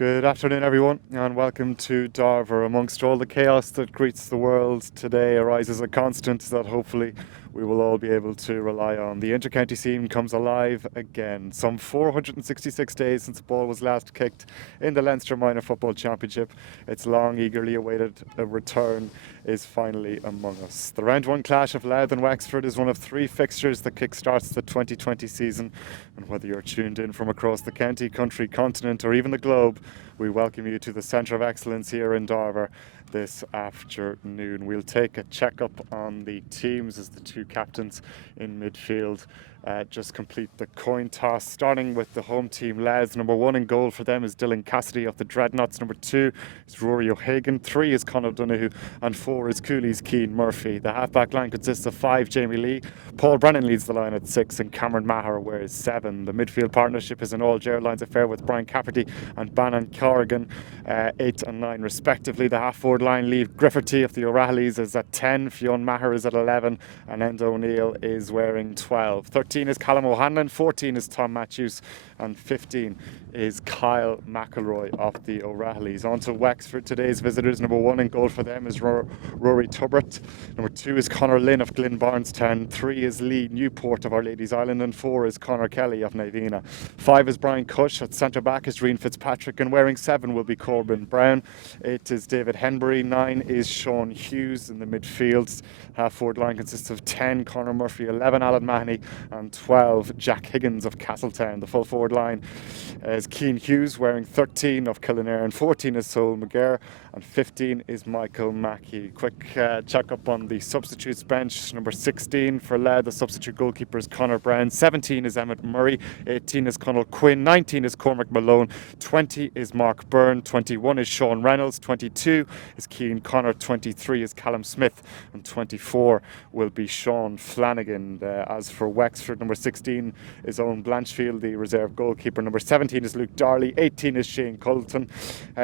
Good afternoon, everyone, and welcome to Darver. Amongst all the chaos that greets the world today arises a constant that hopefully we will all be able to rely on. The inter-county scene comes alive again. Some 466 days since the ball was last kicked in the Leinster Minor Football Championship, its long, eagerly awaited return is finally among us. The round one clash of Louth and Wexford is one of three fixtures that kick-starts the 2020 season, and whether you're tuned in from across the county, country, continent or even the globe, we welcome you to the Centre of Excellence here in Darver this afternoon. We'll take a check-up on the teams as the two captains in midfield just complete the coin toss, starting with the home team. Louth, number one in goal for them is Dylan Cassidy of the Dreadnoughts. Number two is Rory O'Hagan. 3 is Conor Donoghue, and 4 is Cooley's Keane Murphy. The half-back line consists of 5 Jamie Lee. Paul Brennan leads the line at 6, and Cameron Maher wears 7. The midfield partnership is an all-Ger lines affair with Brian Cafferty and Bannon Corrigan, 8 and 9 respectively. The half-forward line, Lee Grifferty of the O'Reillys is at 10, Fionn Maher is at 11, and Enda O'Neill is wearing 12. 13 is Callum O'Hanlon, 14 is Tom Matthews, and 15 is Kyle McElroy of the O'Reillys. On to Wexford, today's visitors. Number 1 in goal for them is Rory Tubritt. Number 2 is Conor Lynn of Glyn Barnestown. 3 is Lee Newport of Our Ladies Island, and 4 is Conor Kelly of Naveena. 5 is Brian Cush. At centre back is Reen Fitzpatrick, and wearing 7 will be Corbin Brown. 8 is David Henbury. 9 is Sean Hughes. In the midfield, half-forward line consists of 10 Conor Murphy, 11 Alan Mahoney, and 12 Jack Higgins of Castletown. The full forward line is Keane Hughes, wearing 13 of Killenair, and 14 is Sol McGarr, and 15 is Michael Mackey. Quick check-up on the substitutes bench. Number 16 for Louth, the substitute goalkeeper is Conor Brown. 17 is Emmett Murray. 18 is Conal Quinn. 19 is Cormac Malone. 20 is Mark Byrne. 21 is Sean Reynolds. 22 is Cian Connor. 23 is Callum Smith, and 24 will be Sean Flanagan. As for Wexford, number 16 is Owen Blanchfield, the reserve goalkeeper. Number 17 is Luke Darley. 18 is Shane Colton.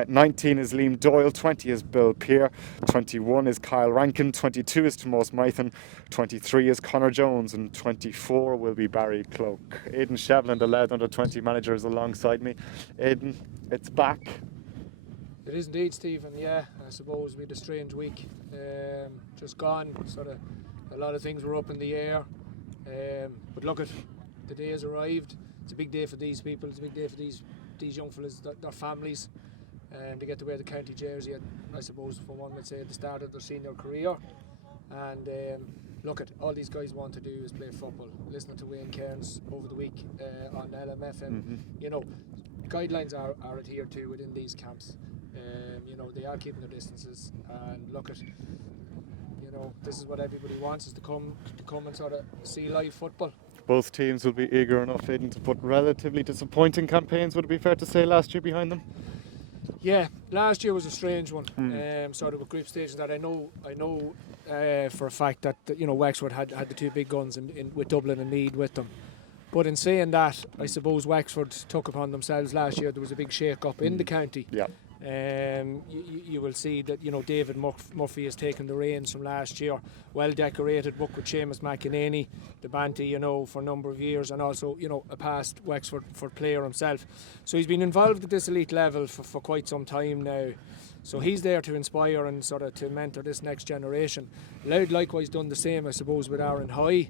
19 is Liam Doyle. 20 is Bill Peer. 21 is Kyle Rankin. 22 is Tomas Mythen. 23 is Connor Jones, and 24 will be Barry Cloak. Aidan Shevlin, the Louth under-20 manager, is alongside me. Aidan, it's back. It is indeed, Stephen. Yeah, I suppose we had a strange week just gone. Sort of a lot of things were up in the air, but look, the day has arrived. It's a big day for these people. It's a big day for these young fellas, their families, and they get to wear the county jersey at, I suppose, for one would say, at the start of their senior career. And look, all these guys want to do is play football. Listening to Wayne Cairns over the week on LMFM, you know, guidelines are adhered to within these camps. You know, they are keeping their distances, and look at, you know, this is what everybody wants, is to come and sort of see live football. Both teams will be eager enough, Aidan, to put relatively disappointing campaigns, would it be fair to say, last year behind them? Yeah, last year was a strange one. Sort of a group stage that I know for a fact that you know, Wexford had the two big guns in with Dublin and Meath with them. But in saying that, I suppose Wexford took upon themselves last year. There was a big shake-up in the county. Yeah. You will see that, you know, David Murphy has taken the reins from last year. Well decorated book with Seamus McInerney, the Banty, you know, for a number of years, and also, you know, a past Wexford player himself. So he's been involved at this elite level for quite some time now. So he's there to inspire and sort of to mentor this next generation. Louth likewise done the same, I suppose, with Aaron High.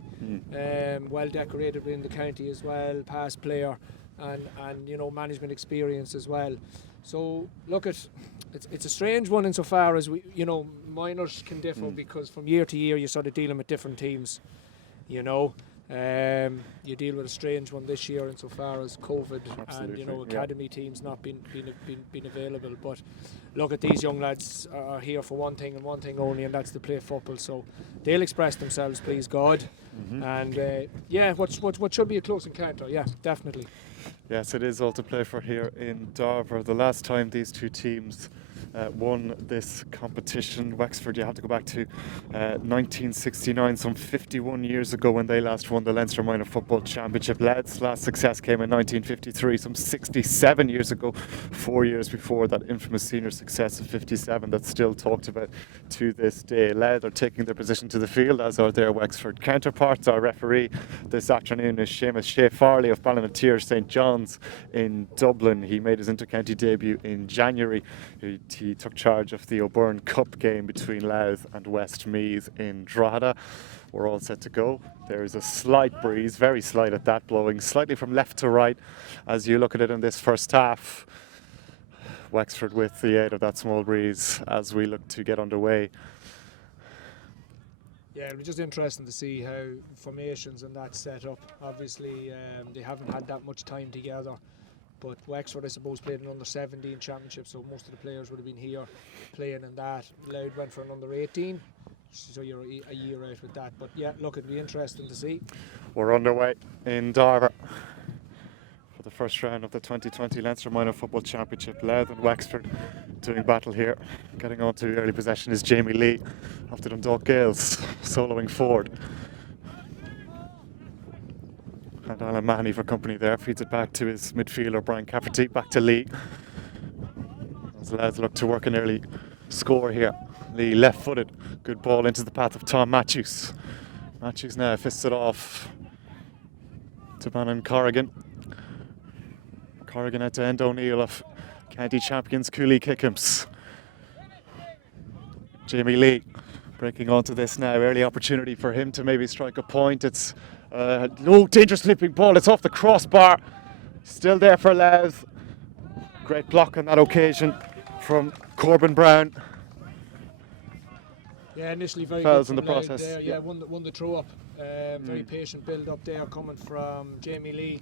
Well decorated within the county as well, past player, and you know, management experience as well. So look, it's a strange one insofar as we, you know, minors can differ because from year to year you're sort of dealing with different teams, you know. You deal with a strange one this year insofar as COVID. Absolutely, and, you know, academy teams not been available. But look, at these young lads are here for one thing and one thing only, and that's to play football. So they'll express themselves, please God. And yeah, what should be a close encounter. Yeah, definitely. Yes, it is all to play for here in Darver. The last time these two teams won this competition. Wexford, you have to go back to 1969, some 51 years ago when they last won the Leinster Minor Football Championship. Louth's last success came in 1953, some 67 years ago, 4 years before that infamous senior success of 57 that's still talked about to this day. Louth are taking their position to the field, as are their Wexford counterparts. Our referee this afternoon is Seamus Shea Farley of Ballinatier St John's in Dublin. He made his inter-county debut in January. He took charge of the O'Byrne Cup game between Louth and Westmeath in Drogheda. We're all set to go. There is a slight breeze, very slight at that, blowing slightly from left to right as you look at it in this first half. Wexford with the aid of that small breeze as we look to get underway. Yeah, it'll be just interesting to see how formations and that set up. Obviously, they haven't had that much time together. But Wexford, I suppose, played an under-17 championship, so most of the players would have been here playing in that. Louth went for an under-18, so you're a year out with that. But yeah, look, it'll be interesting to see. We're underway in Darver for the first round of the 2020 Leinster Minor Football Championship. Louth and Wexford doing battle here. Getting on to early possession is Jamie Lee of the Dundalk Gales, soloing forward. And Alan Mahoney for company there, feeds it back to his midfielder Brian Cafferty, back to Lee. As the lads look to work an early score here. Lee left-footed, good ball into the path of Tom Matthews. Matthews now fists it off to Bannon Corrigan. Corrigan out to Enda O'Neill of county champions Cooley Kickhams. Jamie Lee breaking onto this now, early opportunity for him to maybe strike a point. It's dangerous slipping ball, it's off the crossbar, still there for Louth. Great block on that occasion from Corbin Brown. Yeah, initially very fouls good in the Louth process. there. Yeah, won the throw up. Very patient build up there coming from Jamie Lee.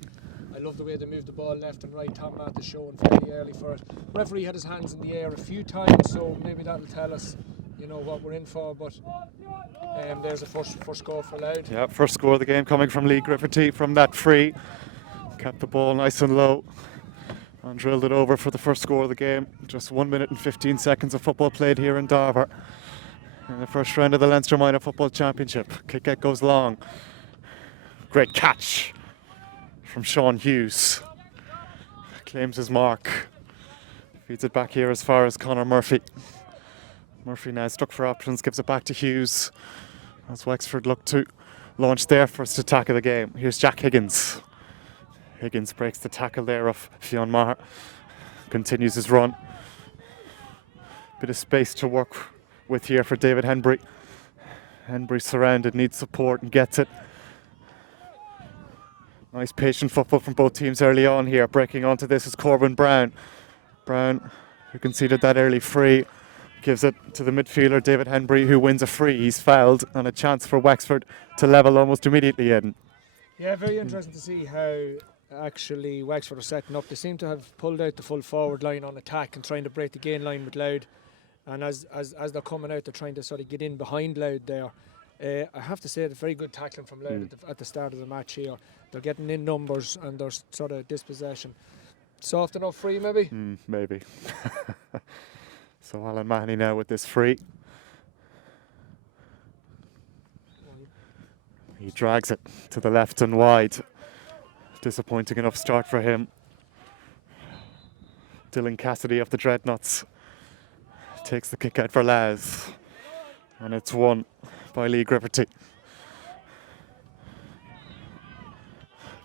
I love the way they moved the ball left and right. Tom Matt is showing fairly early for it. Referee had his hands in the air a few times, so maybe that'll tell us, you know, what we're in for. But there's a first score for Louth. Yeah, first score of the game coming from Lee Grifferty from that free. Kept the ball nice and low and drilled it over for the first score of the game. Just 1 minute and 15 seconds of football played here in Darver in the first round of the Leinster Minor Football Championship. Kick out goes long. Great catch from Sean Hughes. Claims his mark. Feeds it back here as far as Conor Murphy. Murphy now stuck for options, gives it back to Hughes as Wexford look to launch their first attack of the game. Here's Jack Higgins. Higgins breaks the tackle there of Fionn Maher. Continues his run. Bit of space to work with here for David Henbury. Henbury surrounded, needs support and gets it. Nice patient football from both teams early on here. Breaking onto this is Corbin Brown. Brown, who conceded that early free, gives it to the midfielder David Henbury, who wins a free. He's fouled, and a chance for Wexford to level almost immediately, Aidan. Yeah, very interesting to see how actually Wexford are setting up. They seem to have pulled out the full forward line on attack and trying to break the gain line with Louth. And as they're coming out, they're trying to sort of get in behind Louth there. I have to say, it's very good tackling from Louth at the start of the match here. They're getting in numbers and their sort of dispossession. Soft enough free, maybe? Maybe. So Alan Mahoney now with this free. He drags it to the left and wide. Disappointing enough start for him. Dylan Cassidy of the Dreadnoughts takes the kick out for Louth. And it's won by Lee Grifferty.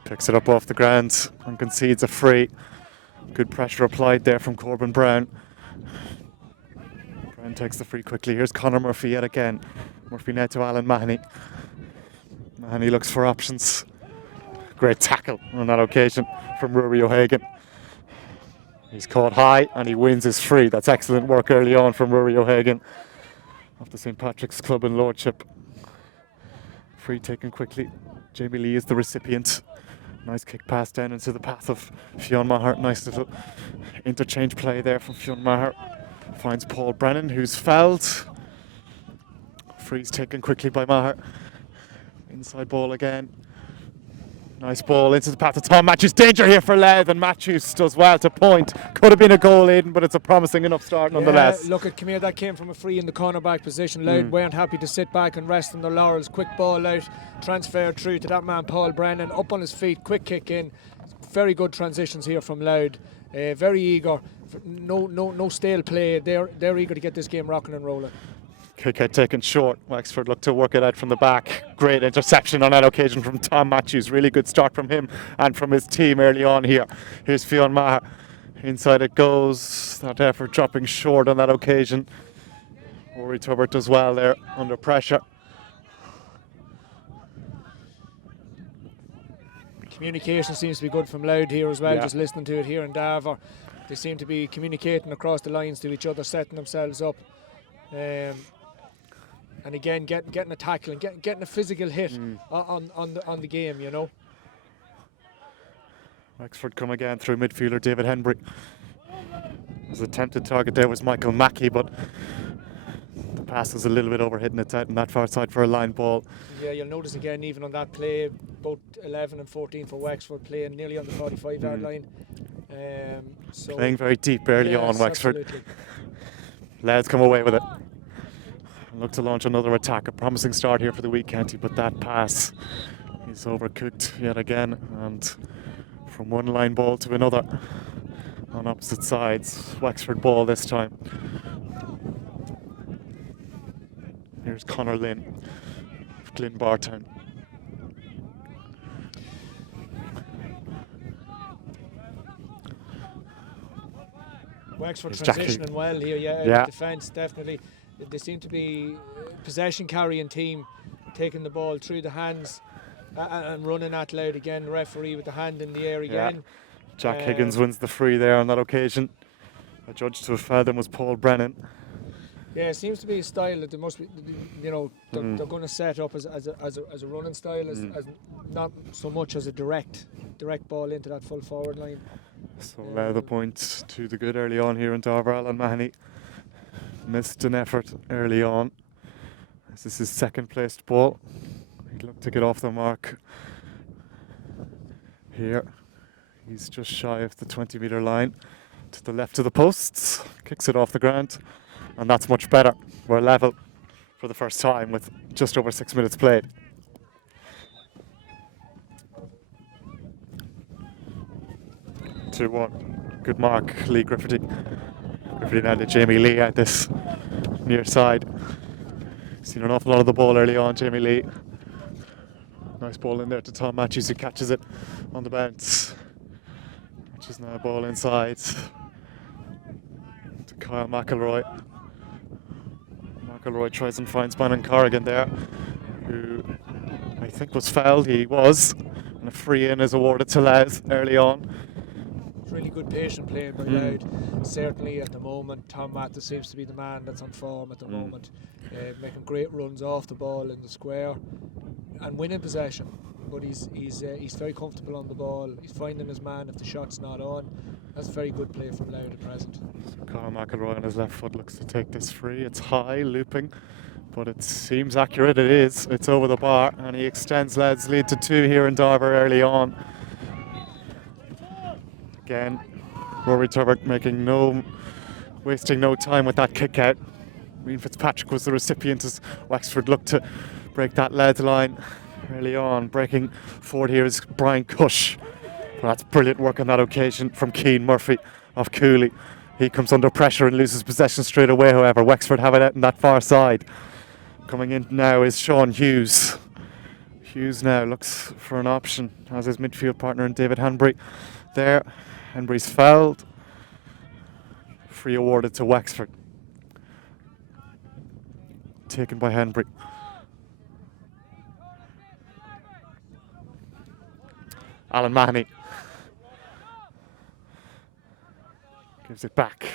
Picks it up off the ground and concedes a free. Good pressure applied there from Corbin Brown. Brown takes the free quickly. Here's Conor Murphy yet again. Murphy now to Alan Mahoney. Mahoney looks for options. Great tackle on that occasion from Rory O'Hagan. He's caught high and he wins his free. That's excellent work early on from Rory O'Hagan of the St Patrick's Club in Lordship. Free taken quickly. Jamie Lee is the recipient. Nice kick pass down into the path of Fionn Maher. Nice little interchange play there from Fionn Maher. Finds Paul Brennan, who's fouled. Free's taken quickly by Maher. Inside ball again. Nice ball into the path of Tom Matthews. Danger here for Louth, and Matthews does well to point. Could have been a goal, Aidan, but it's a promising enough start nonetheless. Look at Camille, that came from a free in the cornerback position. Louth weren't happy to sit back and rest on their laurels. Quick ball out, transfer through to that man Paul Brennan, up on his feet, quick kick in. Very good transitions here from Louth. Very eager, no stale play. They're eager to get this game rocking and rolling. Kick out taken short. Wexford look to work it out from the back. Great interception on that occasion from Tom Matthews. Really good start from him and from his team early on here. Here's Fionn Maher. Inside it goes. That effort dropping short on that occasion. Rory Turbert does well there under pressure. Communication seems to be good from Louth here as well, just listening to it here in Darver. They seem to be communicating across the lines to each other, setting themselves up. And again, getting a tackle and getting a physical hit on the game, you know. Wexford come again through midfielder David Henry. His attempted target there was Michael Mackey, but the pass was a little bit overhitting it out on that far side for a line ball. Yeah, you'll notice again, even on that play, both 11 and 14 for Wexford playing nearly on the 45-yard line. So playing very deep early on, Wexford. Absolutely. Louth come away with it. Look to launch another attack. A promising start here for the Wee County, but that pass is overcooked yet again. And from one line ball to another on opposite sides. Wexford ball this time. Here's Conor Lynn of Glyn Bartown. Wexford It's transitioning well here, Yeah. Defence definitely. They seem to be possession carrying team, taking the ball through the hands and running at Louth again. The referee with the hand in the air again. Jack Higgins wins the free there on that occasion. A judge to have fouled him was Paul Brennan. Yeah, it seems to be a style that they must be, you know, they're going to set up as a running style, as not so much as a direct ball into that full forward line. So allow the point to the good early on here in Darver. Alan Mahoney missed an effort early on. This is his second placed ball. He'd look to get off the mark here. He's just shy of the 20-metre line to the left of the posts. Kicks it off the ground. And that's much better. We're level for the first time with just over 6 minutes played. Good mark, Lee Griffithty. Griffithty now to Jamie Lee at this near side. Seen an awful lot of the ball early on, Jamie Lee. Nice ball in there to Tom Matthews, who catches it on the bounce. Which is now a ball inside to Kyle McElroy. McElroy tries and finds Bannon Corrigan there, who I think was fouled. He was. And a free in is awarded to Louth early on. Really good patient play by Louth. Certainly at the moment, Tom Mathis seems to be the man that's on form at the moment, making great runs off the ball in the square and winning possession. But he's very comfortable on the ball. He's finding his man if the shot's not on. That's very good play from Louth at present. So Kyle McElroy on his left foot looks to take this free. It's high, looping, but it seems accurate. It is. It's over the bar, and he extends Louth's lead to 2 here in Darver early on. Again, Rory Turbert wasting no time with that kick out. Ian Fitzpatrick was the recipient as Wexford looked to break that Louth line early on. Breaking forward here is Brian Cush. Well, that's brilliant work on that occasion from Keane Murphy of Cooley. He comes under pressure and loses possession straight away, however. Wexford have it out on that far side. Coming in now is Sean Hughes. Hughes now looks for an option as his midfield partner in David Hanbury there. Henbury's fouled. Free awarded to Wexford. Taken by Henbury. Alan Mahoney gives it back.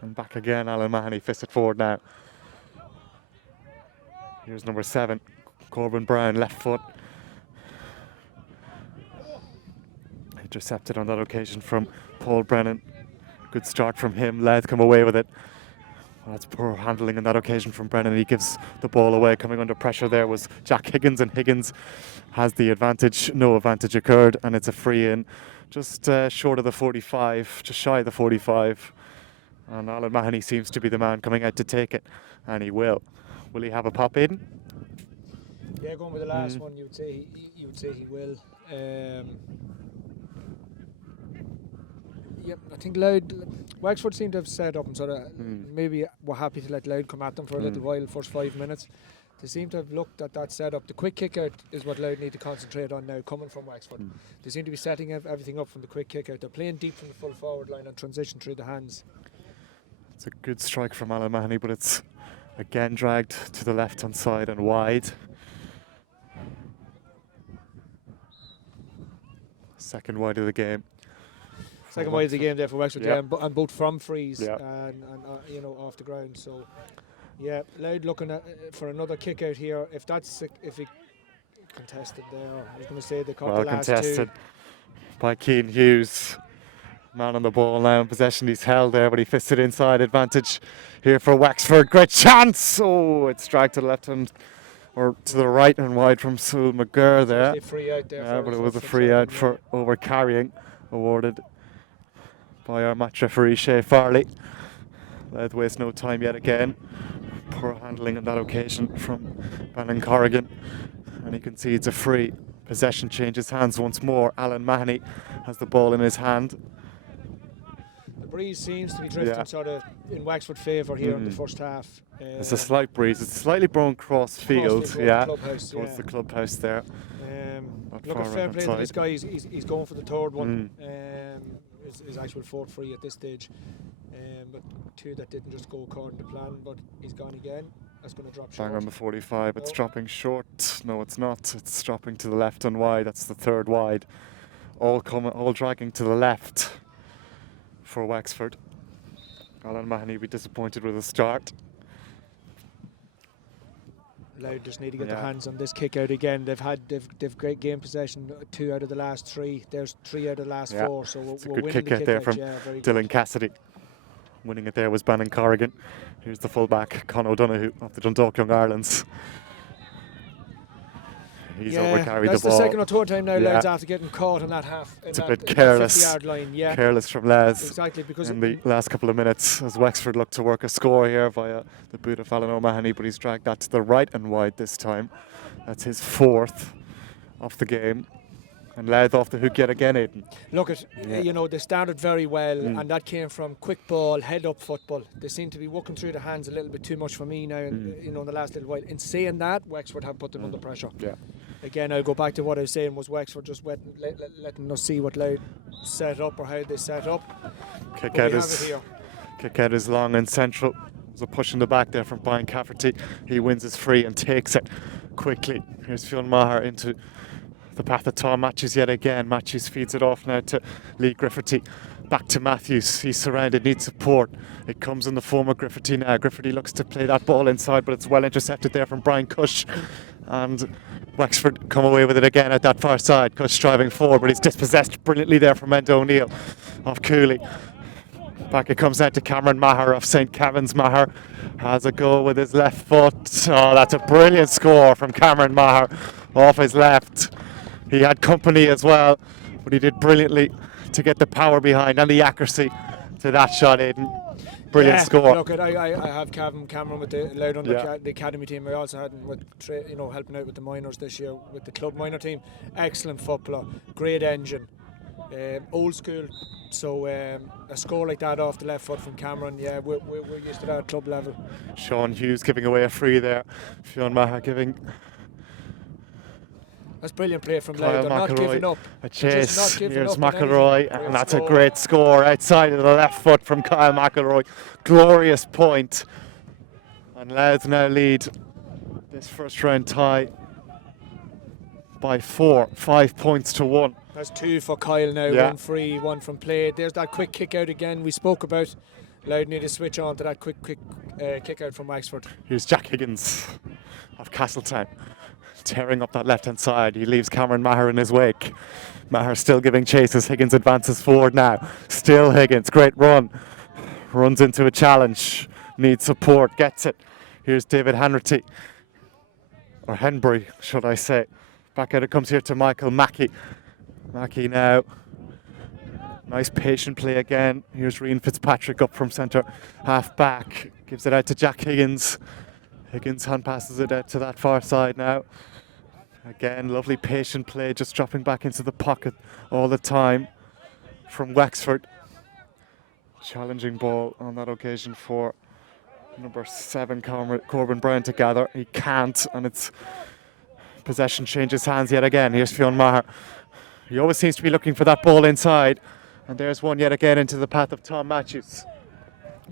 And back again, Alan Mahoney fists it forward now. Here's number 7, Corbin Brown, left foot. Intercepted on that occasion from Paul Brennan. Good start from him. Louth come away with it. That's poor handling on that occasion from Brennan. He gives the ball away. Coming under pressure there was Jack Higgins, and Higgins has the advantage. No advantage occurred, and it's a free in just short of the 45, just shy of the 45. And Alan Mahoney seems to be the man coming out to take it, and he will. Will he have a pop, Aidan? Yeah, going with the last one, you would say he will. Yep, I think Wexford seem to have set up and sort of maybe were happy to let Louth come at them for a little while, first 5 minutes. They seem to have looked at that setup. The quick kick out is what Louth need to concentrate on now, coming from Wexford. They seem to be setting everything up from the quick kick out. They're playing deep from the full forward line and transition through the hands. It's a good strike from Alan Mahoney, but it's again dragged to the left hand side and wide. Second wide of the game. Second wide of the game there for Wexford, and both from frees and off the ground. So, yeah, Louth looking for another kick out here. If he contested there, I was going to say they caught the last contested by Keane Hughes. Man on the ball now in possession. He's held there, but he fists it inside. Advantage here for Wexford. Great chance. Oh, it's dragged to the left hand or to the right and wide from Sue McGurr there. Free out there. Yeah, but it was a free out for over carrying, awarded by our match referee Shea Farley. Let's waste no time yet again. Poor handling on that occasion from Bannon Corrigan, and he concedes a free. Possession changes hands once more. Alan Mahoney has the ball in his hand. The breeze seems to be drifting sort of in Wexford favour here in the first half. It's a slight breeze. It's slightly blown cross field, towards the clubhouse there. Look at fair play to this guy. He's going for the third one. His actual fourth free at this stage. But two that didn't just go according to plan. But he's gone again. That's going to drop short. Bang on the 45. It's dropping short. No, it's not. It's dropping to the left and wide. That's the third wide. All dragging to the left for Wexford. Alan Mahoney will be disappointed with the start. Louth just need to get their hands on this kick out again. They've great game possession. 2 out of the last 3. There's 3 out of the last 4. So it's we're a good winning kick out there from Dylan Cassidy. Winning it there was Bannon Corrigan. Here's the fullback, Con O'Donoghue of the Dundalk Young Irons. He's overcarried the ball. That's the second or third time now Louth after getting caught on that half. It's a bit careless. 50-yard line, careless from Les. Exactly, because in the last couple of minutes, as Wexford look to work a score here via the boot of Alan O'Mahony, but he's dragged that to the right and wide this time. That's his 4th of the game. And Louth off the hook yet again, Aidan. Look at, they started very well, and that came from quick ball, head up football. They seem to be working through the hands a little bit too much for me now, in the last little while. In saying that, Wexford have put them under pressure. Yeah. Again, I'll go back to what I was saying, was Wexford just letting us see what Louth set up or how they set up. Kick out is long and central. There's a push in the back there from Brian Cafferty. He wins his free and takes it quickly. Here's Fionn Maher into the path of Tom Matthews yet again. Matthews feeds it off now to Lee Grifferty. Back to Matthews. He's surrounded, needs support. It comes in the form of Grifferty now. Grifferty looks to play that ball inside, but it's well intercepted there from Brian Cush. And Wexford come away with it again at that far side. Cush driving forward, but he's dispossessed brilliantly there from Enda O'Neill of Cooley. Back it comes out to Cameron Maher of St. Kevin's. Maher has a go with his left foot. Oh, that's a brilliant score from Cameron Maher off his left. He had company as well, but he did brilliantly to get the power behind and the accuracy to that shot, Aidan. Brilliant score. Look, I have Cameron with the Louth under the academy team. I also had him with helping out with the minors this year with the club minor team. Excellent footballer, great engine, old school. So a score like that off the left foot from Cameron, we're used to that at club level. Sean Hughes giving away a free there. Fionn Maher giving. That's brilliant play from Louth. They're not giving up. A chase. Here's McElroy, and that's a great score outside of the left foot from Kyle McElroy. Glorious point. And Louth now lead this first round tie by 5 points to 1. That's 2 for Kyle now. 1 free, 1 from play. There's that quick kick out again we spoke about. Louth need to switch on to that quick kick out from Wexford. Here's Jack Higgins of Castletown, tearing up that left-hand side. He leaves Cameron Maher in his wake. Maher still giving chases. Higgins advances forward now. Still Higgins. Great run. Runs into a challenge. needs support, gets it. Here's David Henry, or Henbury, should I say. Back out it comes here to Michael Mackey. Mackey now. Nice patient play again. Here's Rian Fitzpatrick up from centre, half back. Gives it out to Jack Higgins. Higgins hand passes it out to that far side now. Again, lovely patient play, just dropping back into the pocket all the time from Wexford. Challenging ball on that occasion for number 7, Corbin Brown to gather. He can't, and it's possession changes hands yet again. Here's Fionn Maher. He always seems to be looking for that ball inside. And there's one yet again into the path of Tom Matthews.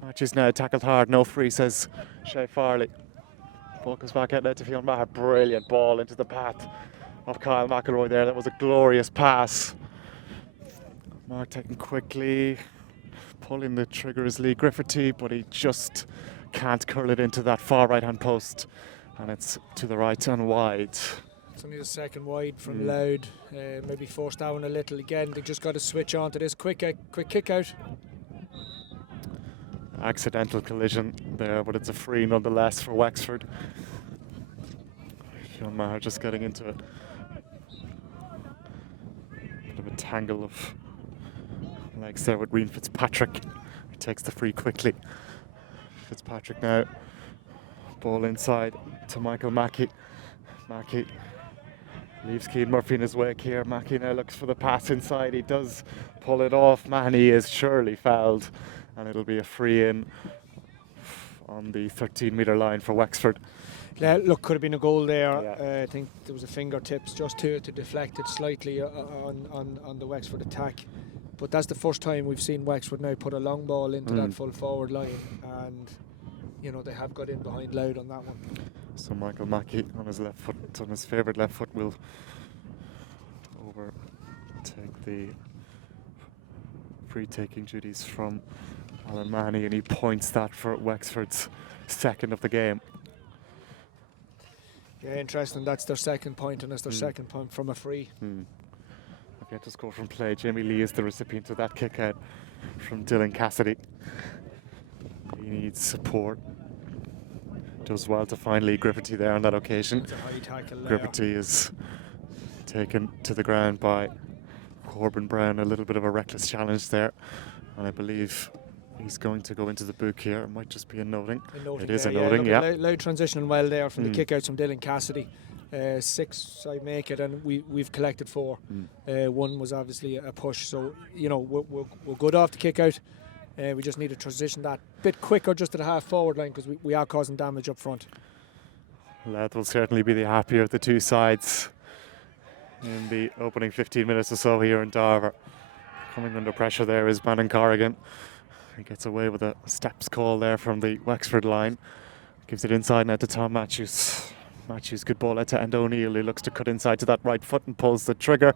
Matthews now tackled hard, no free, says Shay Farley. Ball comes back out now to Fionn Maher. Brilliant ball into the path of Kyle McElroy there. That was a glorious pass. Mark taken quickly. Pulling the trigger is Lee Griffithty, but he just can't curl it into that far right-hand post. And it's to the right and wide. It's only the second wide from Louth. Maybe forced down a little again. They just got to switch on to this quick kick out. Accidental collision there, but it's a free nonetheless for Wexford. Fionn Maher just getting into a bit of a tangle of legs there with Rian Fitzpatrick. He takes the free quickly. Fitzpatrick now. Ball inside to Michael Mackey. Mackey leaves Keane Murphy in his wake here. Mackey now looks for the pass inside. He does pull it off. Mahoney is surely fouled, and it'll be a free in on the 13-metre line for Wexford. Yeah, look, could have been a goal there. Yeah. I think there was a fingertips just to deflect it slightly on the Wexford attack. But that's the first time we've seen Wexford now put a long ball into that full forward line, and you know they have got in behind Louth on that one. So Michael Mackey on his left foot, on his favourite left foot, will overtake the free-taking duties from Alan Mahoney, and he points that for Wexford's second of the game. Yeah, interesting. That's their second point, and it's their second point from a free. I've yet to score from play. Jamie Lee is the recipient of that kick out from Dylan Cassidy. He needs support. Does well to find Lee Griffithty there on that occasion. It's a high tackle there. Griffithty is taken to the ground by Corbin Brown. A little bit of a reckless challenge there, and I believe he's going to go into the book here. It might just be a noting. It is a noting, yeah. Loud transitioning well there from the kick outs from Dylan Cassidy. 6 I make it, and we've collected 4. One was obviously a push, so you know we're good off the kick out. We just need to transition that a bit quicker just to the half forward line, because we are causing damage up front. That will certainly be the happier of the two sides in the opening 15 minutes or so here in Darver. Coming under pressure there is Bannon Corrigan. He gets away with a steps call there from the Wexford line. Gives it inside now to Tom Matthews. Matthews, good ball out to Enda O'Neill. He looks to cut inside to that right foot and pulls the trigger.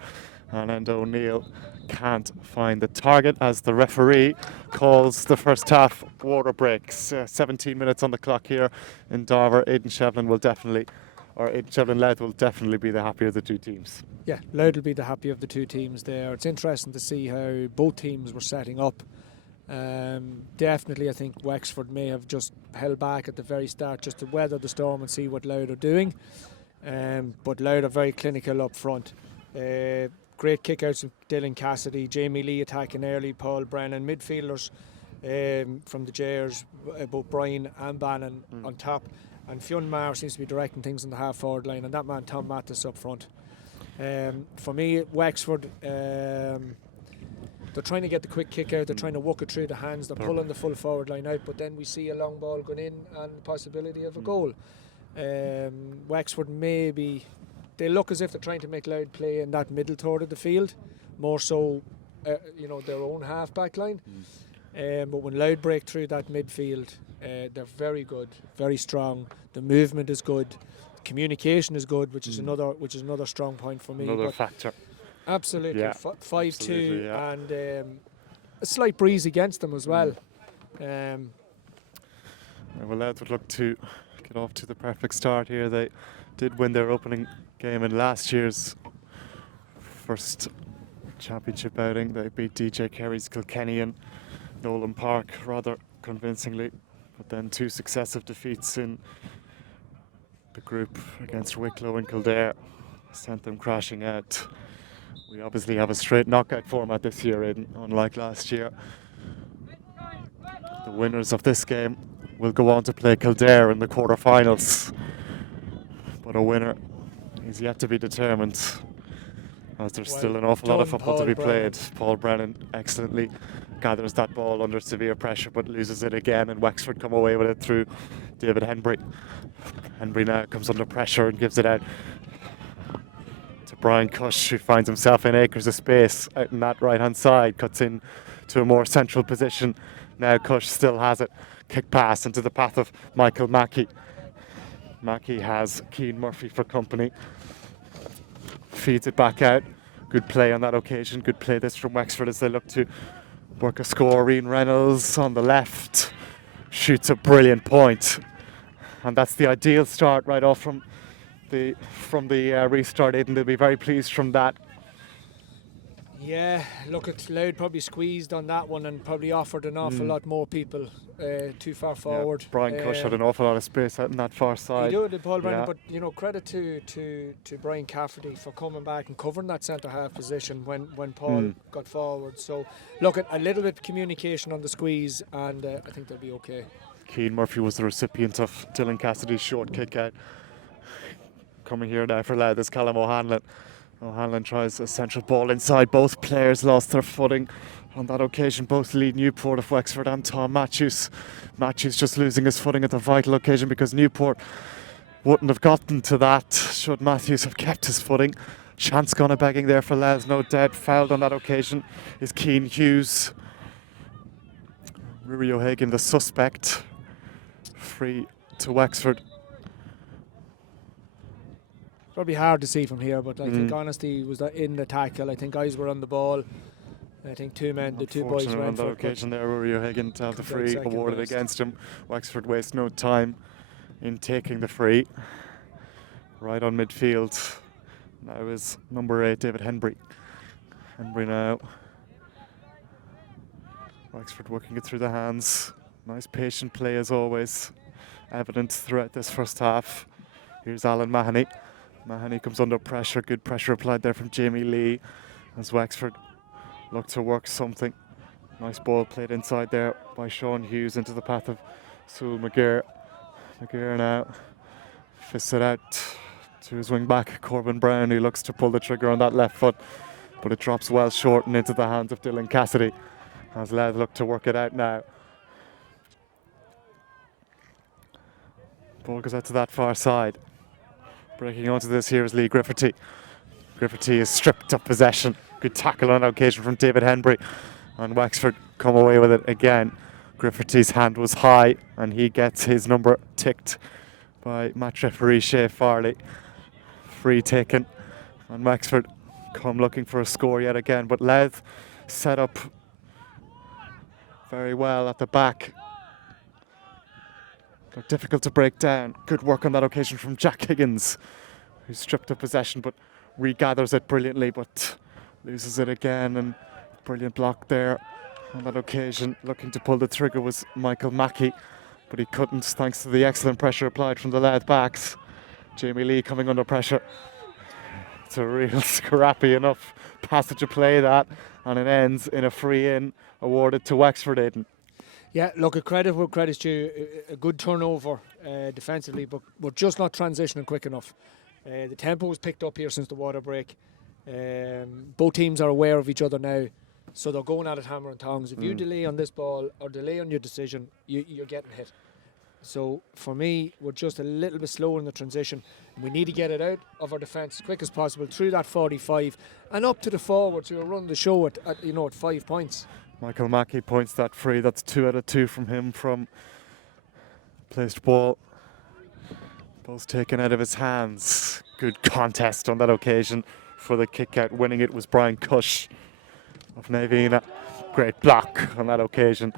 And Enda O'Neill can't find the target as the referee calls the first half water breaks. 17 minutes on the clock here in Darver. Aidan Shevlin Louth will definitely be the happier of the two teams. Yeah, Louth will be the happy of the two teams there. It's interesting to see how both teams were setting up. Definitely, I think Wexford may have just held back at the very start just to weather the storm and see what Louth are doing. But Louth are very clinical up front. Great kickouts from Dylan Cassidy, Jamie Lee attacking early, Paul Brennan, midfielders from the Jares, both Brian and Bannon on top. And Fionn Maher seems to be directing things on the half forward line, and that man Tom Mattis up front. For me, Wexford, they're trying to get the quick kick out, they're trying to walk it through the hands, they're pulling the full forward line out, but then we see a long ball going in and the possibility of a goal. Wexford maybe, they look as if they're trying to make Louth play in that middle third of the field, more so their own half back line. But when Louth break through that midfield, they're very good, very strong, the movement is good, the communication is good, which is another strong point for me. Another factor. Absolutely, Yeah, 5-2, yeah. and a slight breeze against them as well. Well, Louth would look to get off to the perfect start here. They did win their opening game in last year's first championship outing. They beat DJ Kerry's Kilkenny in Nolan Park rather convincingly. but then 2 successive defeats in the group against Wicklow and Kildare sent them crashing out. We obviously have a straight knockout format this year, Aidan, unlike last year. The winners of this game will go on to play Kildare in the quarter-finals, but a winner is yet to be determined, as there's still an awful lot of football to be played. Paul Brennan excellently gathers that ball under severe pressure but loses it again, and Wexford come away with it through David Henbury. Henbury now comes under pressure and gives it out to Brian Cush, who finds himself in acres of space out in that right hand side, cuts in to a more central position. Now Cush still has it, kick pass into the path of Michael Mackey. Mackey has Keane Murphy for company, feeds it back out. Good play on that occasion, good play this from Wexford as they look to work a score. Ian Reynolds on the left shoots a brilliant point, and that's the ideal start right off from the restart. Aidan, they'll be very pleased from that. Yeah, look, at Louth probably squeezed on that one and probably offered an awful lot more people too far forward. Yeah, Brian Cush had an awful lot of space out on that far side. He did, Paul Brennan, but credit to Brian Cafferty for coming back and covering that centre half position when Paul got forward. So look, at a little bit of communication on the squeeze, and I think they'll be okay. Keane Murphy was the recipient of Dylan Cassidy's short kick out. Coming here now for Louth is Callum O'Hanlon. O'Hanlon tries a central ball inside. Both players lost their footing on that occasion, both Lee Newport of Wexford and Tom Matthews. Matthews just losing his footing at the vital occasion because Newport wouldn't have gotten to that should Matthews have kept his footing. Chance gone a begging there for Les, no doubt. Fouled on that occasion is Keane Hughes. Rory O'Hagan, the suspect, free to Wexford. Probably hard to see from here, but I think honesty was in the tackle. I think eyes were on the ball. I think the two boys ran on that occasion there. Rory O'Hagan to have the free awarded against him. Wexford waste no time in taking the free. Right on midfield. Now is number 8, David Henbury. Henbury now. Wexford working it through the hands. Nice patient play as always, evident throughout this first half. Here's Alan Mahoney. Mahoney comes under pressure. Good pressure applied there from Jamie Lee as Wexford look to work something. Nice ball played inside there by Sean Hughes into the path of Sewell McGear. McGear now fists it out to his wing back Corbin Brown, who looks to pull the trigger on that left foot, but it drops well short and into the hands of Dylan Cassidy as Louth look to work it out now. Ball goes out to that far side. Breaking onto this here is Lee Grifferty. Grifferty is stripped of possession. Good tackle on occasion from David Henbury. And Wexford come away with it again. Grifferty's hand was high and he gets his number ticked by match referee Shea Farley. Free taken. And Wexford come looking for a score yet again. But Louth set up very well at the back. They're difficult to break down. Good work on that occasion from Jack Higgins, who stripped of possession but regathers it brilliantly, but loses it again. And brilliant block there on that occasion. Looking to pull the trigger was Michael Mackey, but he couldn't thanks to the excellent pressure applied from the Louth backs. Jamie Lee coming under pressure. It's a real scrappy enough passage of play that, and it ends in a free in awarded to Wexford. Aidan. Yeah, look, a credit where credit's due. A good turnover defensively, but just not transitioning quick enough. The tempo was picked up here since the water break. Both teams are aware of each other now, so they're going at it hammer and tongs. If you delay on this ball or delay on your decision, you're getting hit. So for me, we're just a little bit slow in the transition. We need to get it out of our defence as quick as possible through that 45 and up to the forwards who will run the show at 5 points. Michael Mackey points that free. That's 2 out of 2 from him from placed ball. Ball's taken out of his hands. Good contest on that occasion for the kick out. Winning it was Brian Cush of Navina. Great block on that occasion.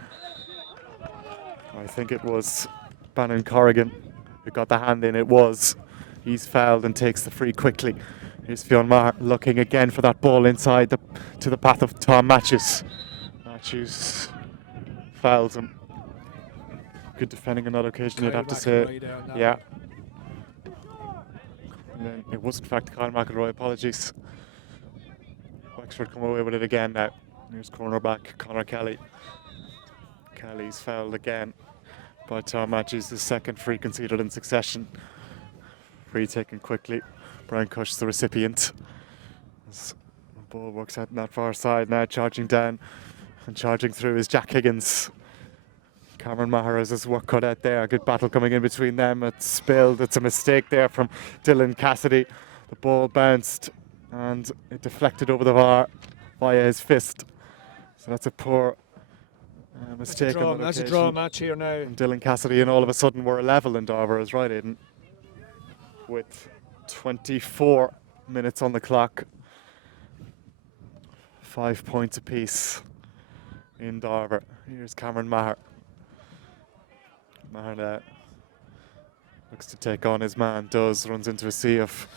I think it was Bannon Corrigan who got the hand in. It was. He's fouled and takes the free quickly. Here's Fionn Maher looking again for that ball inside to the path of Tom Matthews. Matthews fouls him. good defending on that occasion, Kyle you'd have to McIlroy say. there on that Yeah. one. And then it was in fact Kyle McIlroy, apologies. Wexford come away with it again now. Here's cornerback Conor Kelly. Kelly's fouled again by Tom Matthews, his second free conceded in succession. Free taken quickly. Brian Cush, the recipient. As the ball works out on that far side now, charging down and charging through is Jack Higgins. Cameron Maher has his work cut out there. A good battle coming in between them. It's spilled. It's a mistake there from Dylan Cassidy. The ball bounced and it deflected over the bar via his fist. So that's a poor mistake. That's a draw match here now. And Dylan Cassidy, and all of a sudden we're level in Darver, is right, Aidan? With 24 minutes on the clock. 5 points apiece in Darver. Here's Cameron Maher. Maher looks to take on his man, runs into a sea of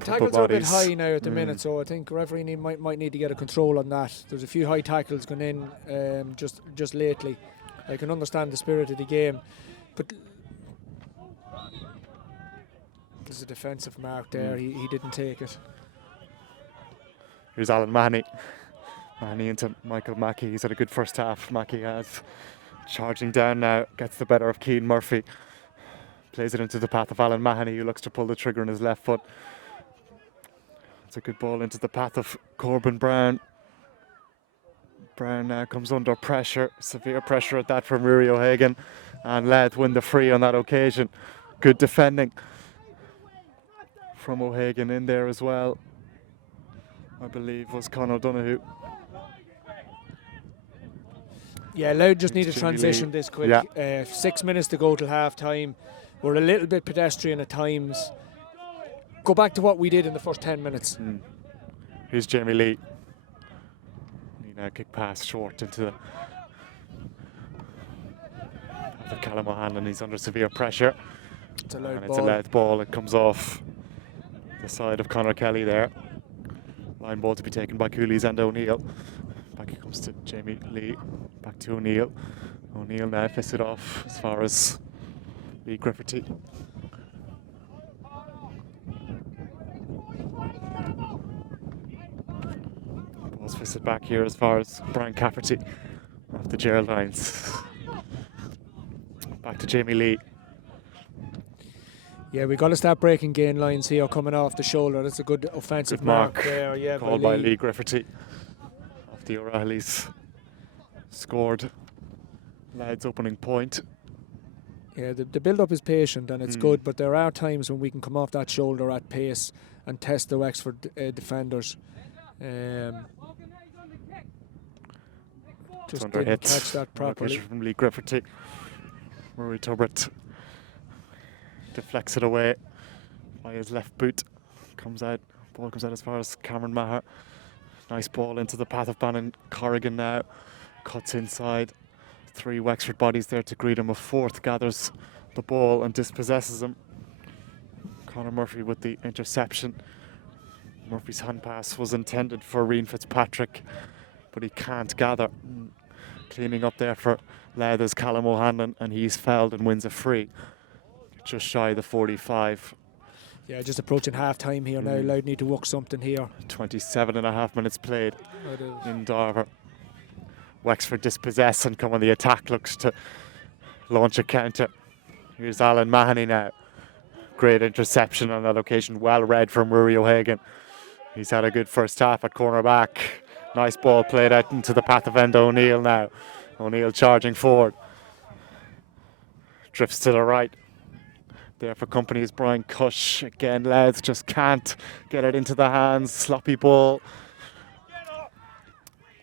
tackles are a bit high now at the minute, so I think referee might need to get a control on that. There's a few high tackles gone in just lately. I can understand the spirit of the game, but there's a defensive mark there. He didn't take it. Here's Alan Mahoney. Mahoney into Michael Mackey. He's had a good first half. Mackey has. Charging down now, gets the better of Keane Murphy. Plays it into the path of Alan Mahoney, who looks to pull the trigger on his left foot. It's a good ball into the path of Corbin Brown. Brown now comes under pressure, severe pressure at that from Rory O'Hagan, and Louth win the free on that occasion. Good defending from O'Hagan in there as well. I believe was Conor Donoghue. Yeah, Louth just need to transition this quick. Yeah. 6 minutes to go till half time. We're a little bit pedestrian at times. Go back to what we did in the first 10 minutes. Here's Jamie Lee. He now kick pass short into the path of Callum O'Hanlon. He's under severe pressure. It's a Louth and ball. it's a Louth ball. It comes off the side of Conor Kelly there. Line ball to be taken by Cooley's and O'Neill. Back it comes to Jamie Lee. Back to O'Neill. O'Neill now fists it off as far as Lee Grifferty. Ball's fisted back here as far as Brian Cafferty off the Geraldines. Back to Jamie Lee. Yeah, we've got to start breaking gain lines here coming off the shoulder. That's a good offensive Good mark there. Yeah, called by Lee Grifferty. Off the O'Reillys. Scored Louth's opening point. Yeah, the build-up is patient and it's good, but there are times when we can come off that shoulder at pace and test the Wexford defenders. Just under didn't hit. catch that properly. From Lee Grifferty. Rory Tubbert deflects it away by his left boot. Ball comes out as far as Cameron Maher. Nice ball into the path of Bannon Corrigan now. Cuts inside. 3 Wexford bodies there to greet him. A fourth gathers the ball and dispossesses him. Conor Murphy with the interception. Murphy's hand pass was intended for Rian Fitzpatrick, but he can't gather. Cleaning up there for Louth is Callum O'Hanlon, and he's fouled and wins a free. Just shy of the 45. Yeah, just approaching half time here now. Louth need to work something here. 27 and a half minutes played in Darver. Wexford dispossess and come on the attack, looks to launch a counter. Here's Alan Mahoney now. Great interception on that occasion, well read from Rory O'Hagan. He's had a good first half at cornerback. Nice ball played out into the path of Enda O'Neill now. O'Neill charging forward. Drifts to the right. There for company is Brian Cush. Again, Louth just can't get it into the hands. Sloppy ball.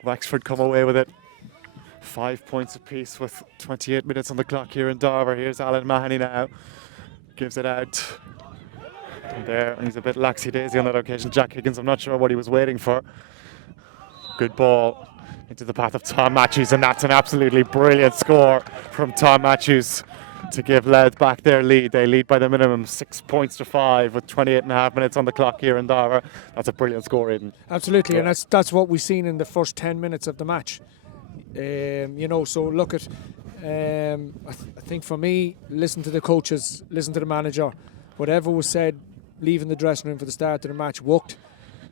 Wexford come away with it. 5 points apiece with 28 minutes on the clock here in Darver. Here's Alan Mahoney now. Gives it out. And he's a bit laxy-daisy on that occasion. Jack Higgins, I'm not sure what he was waiting for. Good ball into the path of Tom Matthews, and that's an absolutely brilliant score from Tom Matthews to give Louth back their lead. They lead by the minimum 6 points to 5 with 28 and a half minutes on the clock here in Darver. That's a brilliant score, Aidan. Absolutely, yeah. And that's what we've seen in the first 10 minutes of the match. So look at I think for me, listen to the coaches, listen to the manager. Whatever was said, leaving the dressing room for the start of the match worked.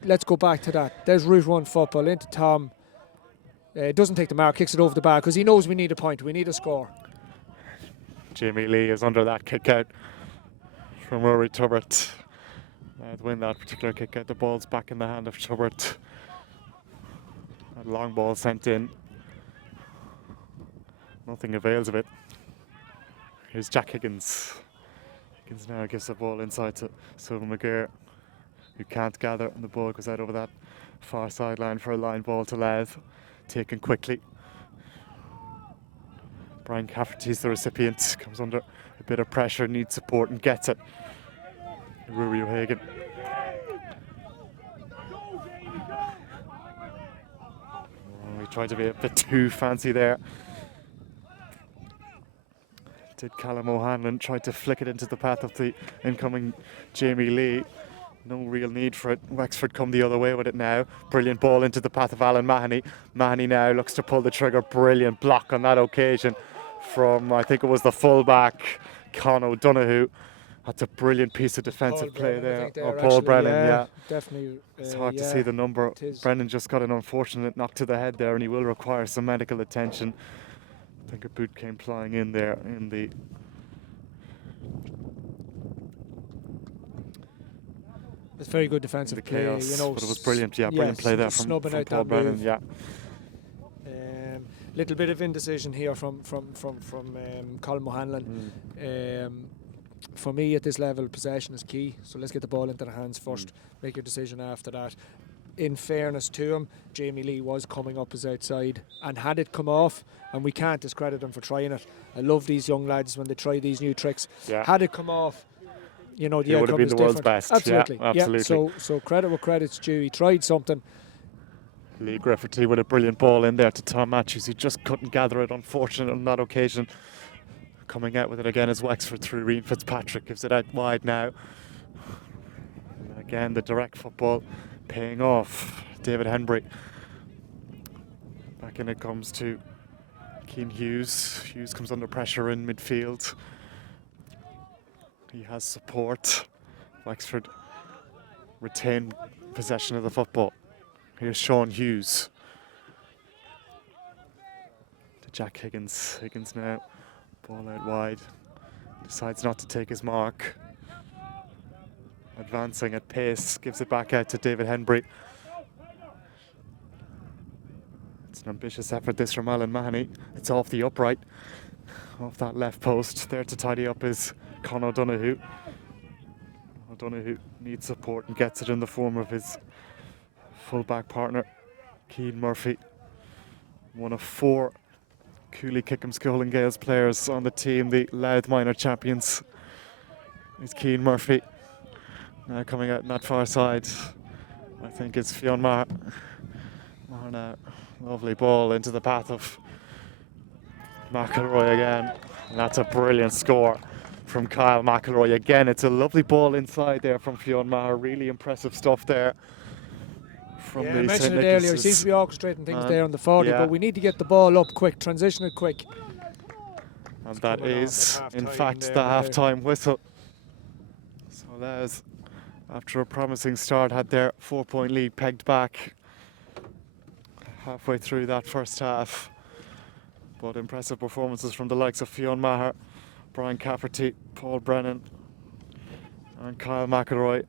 Let's go back to that. There's Route 1 football into Tom. Doesn't take the mark, kicks it over the bar because he knows we need a point, we need a score. Jamie Lee is under that kick out from Rory Tubbert. To win that particular kick out, the ball's back in the hand of Tubbert. A long ball sent in. Nothing avails of it. Here's Jack Higgins. Higgins now gives the ball inside to Sylvan McGear, who can't gather, and the ball goes out over that far sideline for a line ball to Louth. Taken quickly. Brian Cafferty's the recipient, comes under a bit of pressure, needs support and gets it. Rory O'Hagan. Oh, he tried to be a bit too fancy there. Did Callum O'Hanlon, tried to flick it into the path of the incoming Jamie Lee. No real need for it. Wexford come the other way with it now. Brilliant ball into the path of Alan Mahoney. Mahoney now looks to pull the trigger. Brilliant block on that occasion from, I think it was the fullback, Con O'Donoghue. That's a brilliant piece of defensive play there. Or Paul Brennan, yeah. Definitely. It's hard to see the number. Brennan just got an unfortunate knock to the head there, and he will require some medical attention. I think a boot came flying in there in the... It's very good defensive play, chaos, you know. But it was brilliant, yeah, brilliant play there from Paul Brennan, yeah. Little bit of indecision here from Colin O'Hanlon. For me, at this level, possession is key. So let's get the ball into the hands first. Make your decision after that. In fairness to him, Jamie Lee was coming up his outside, and had it come off, and we can't discredit him for trying it. I love these young lads when they try these new tricks. Yeah. Had it come off, you know, the outcome would have been the world's best. Absolutely. Yeah, absolutely. So credit where credit's due. He tried something. Lee Griffithty with a brilliant ball in there to Tom Matthews. He just couldn't gather it, unfortunate on that occasion. Coming out with it again is Wexford through Rian Fitzpatrick. Gives it out wide now. And again, the direct football paying off. David Henbury. Back in it comes to Keane Hughes. Hughes comes under pressure in midfield. He has support. Wexford retain possession of the football. Here's Sean Hughes. To Jack Higgins. Higgins now. Ball out wide. Decides not to take his mark. Advancing at pace. Gives it back out to David Henbury. It's an ambitious effort this from Alan Mahoney. It's off the upright. Off that left post. There to tidy up is Con O'Donoghue. O'Donoghue needs support and gets it in the form of his full-back partner, Keane Murphy. One of 4 Cooley Kickham Skull and Gales players on the team, the Louth minor champions, is Keane Murphy. Now coming out on that far side, I think it's Fionn Maher. Maher now, lovely ball into the path of McElroy again. And that's a brilliant score from Kyle McElroy. Again, it's a lovely ball inside there from Fionn Maher. Really impressive stuff there. I mentioned it earlier, he seems to be orchestrating things there on the 40, but we need to get the ball up quick, transition it quick. And that is, in fact, the half-time whistle. So Les, after a promising start, had their 4-point lead pegged back halfway through that first half. But impressive performances from the likes of Fionn Maher, Brian Cafferty, Paul Brennan and Kyle McElroy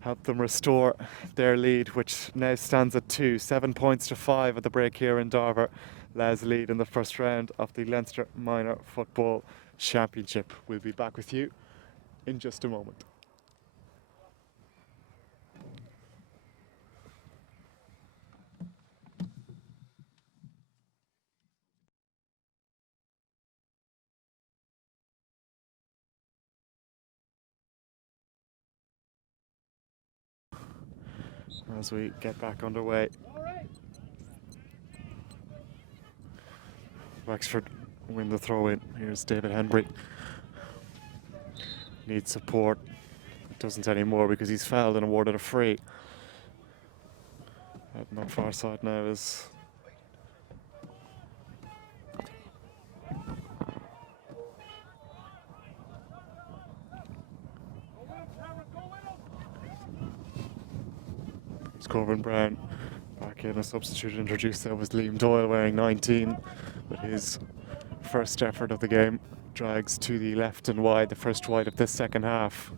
helped them restore their lead, which now stands at 2, 7 points to 5 at the break here in Darver. Les lead in the first round of the Leinster Minor Football Championship. We'll be back with you in just a moment. As we get back underway. Wexford win the throw-in. Here's David Henbury. Needs support. Doesn't anymore because he's fouled and awarded a free. Out on that far side now is Comes Corbin Brown back in. A substitute introduced there was Liam Doyle wearing 19 with his first effort of the game. Drags to the left and wide, the first wide of this second half.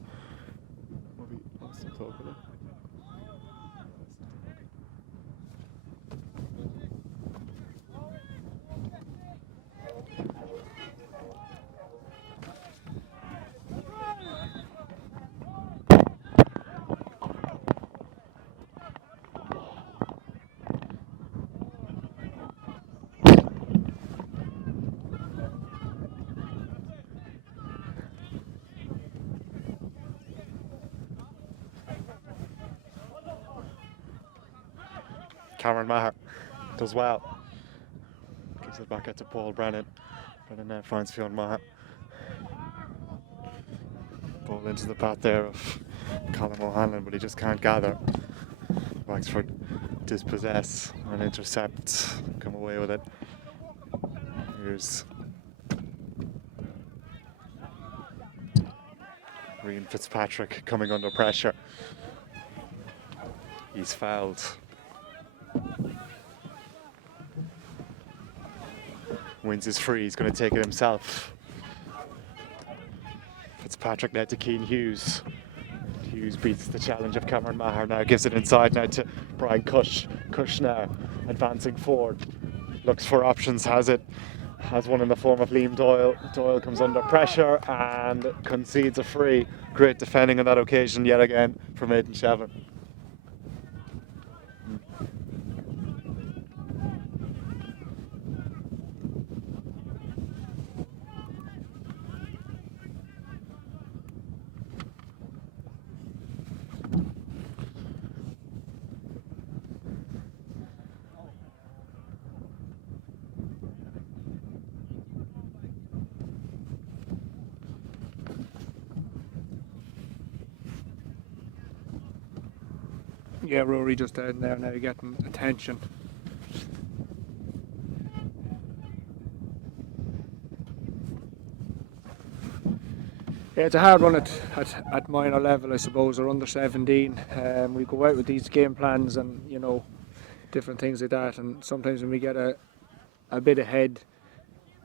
Cameron Maher does well. Gives it back out to Paul Brennan. Brennan now finds Fionn Maher. Ball into the path there of Colin O'Hanlon, but he just can't gather. Wexford dispossess and intercept, come away with it. Here's Rian Fitzpatrick coming under pressure. He's fouled. Wins his free, he's going to take it himself. Fitzpatrick now to Keane Hughes. Hughes beats the challenge of Cameron Maher now, gives it inside now to Brian Cush. Cush now advancing forward, looks for options, has one in the form of Liam Doyle. Doyle comes under pressure and concedes a free. Great defending on that occasion yet again from Aidan Shevlin. Yeah, Rory just down there now getting attention. Yeah, it's a hard one at minor level, I suppose, or under 17. We go out with these game plans and, you know, different things like that, and sometimes when we get a bit ahead,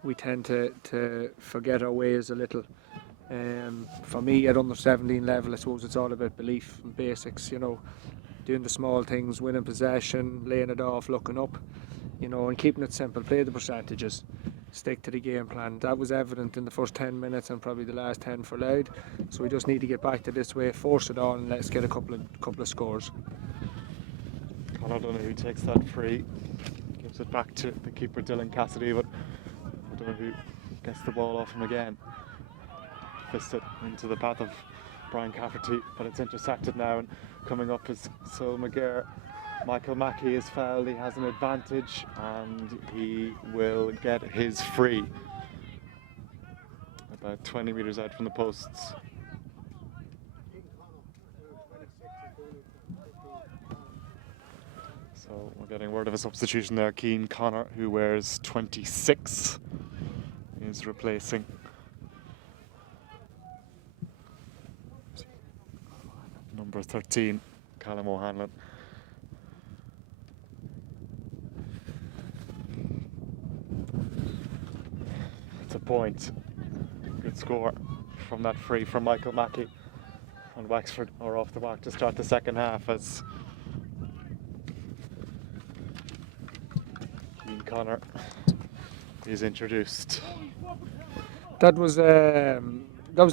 we tend to forget our ways a little. For me, at under 17 level, I suppose it's all about belief and basics, you know, doing the small things, winning possession, laying it off, looking up, you know, and keeping it simple. Play the percentages, stick to the game plan. That was evident in the first 10 minutes and probably the last 10 for Louth. So we just need to get back to this way, force it on, and let's get a couple of scores. Conor Donoghue takes that free, gives it back to the keeper Dylan Cassidy, but Donoghue gets the ball off him again. Fist it into the path of Brian Cafferty, but it's intercepted now, and coming up is Sol McGirr. Michael Mackey is fouled, he has an advantage and he will get his free. About 20 metres out from the posts. So we're getting word of a substitution there. Keane Connor, who wears 26, is replacing number 13, Callum O'Hanlon. It's a point. Good score from that free from Michael Mackey. And Wexford are off the mark to start the second half as Keane Connor is introduced. That was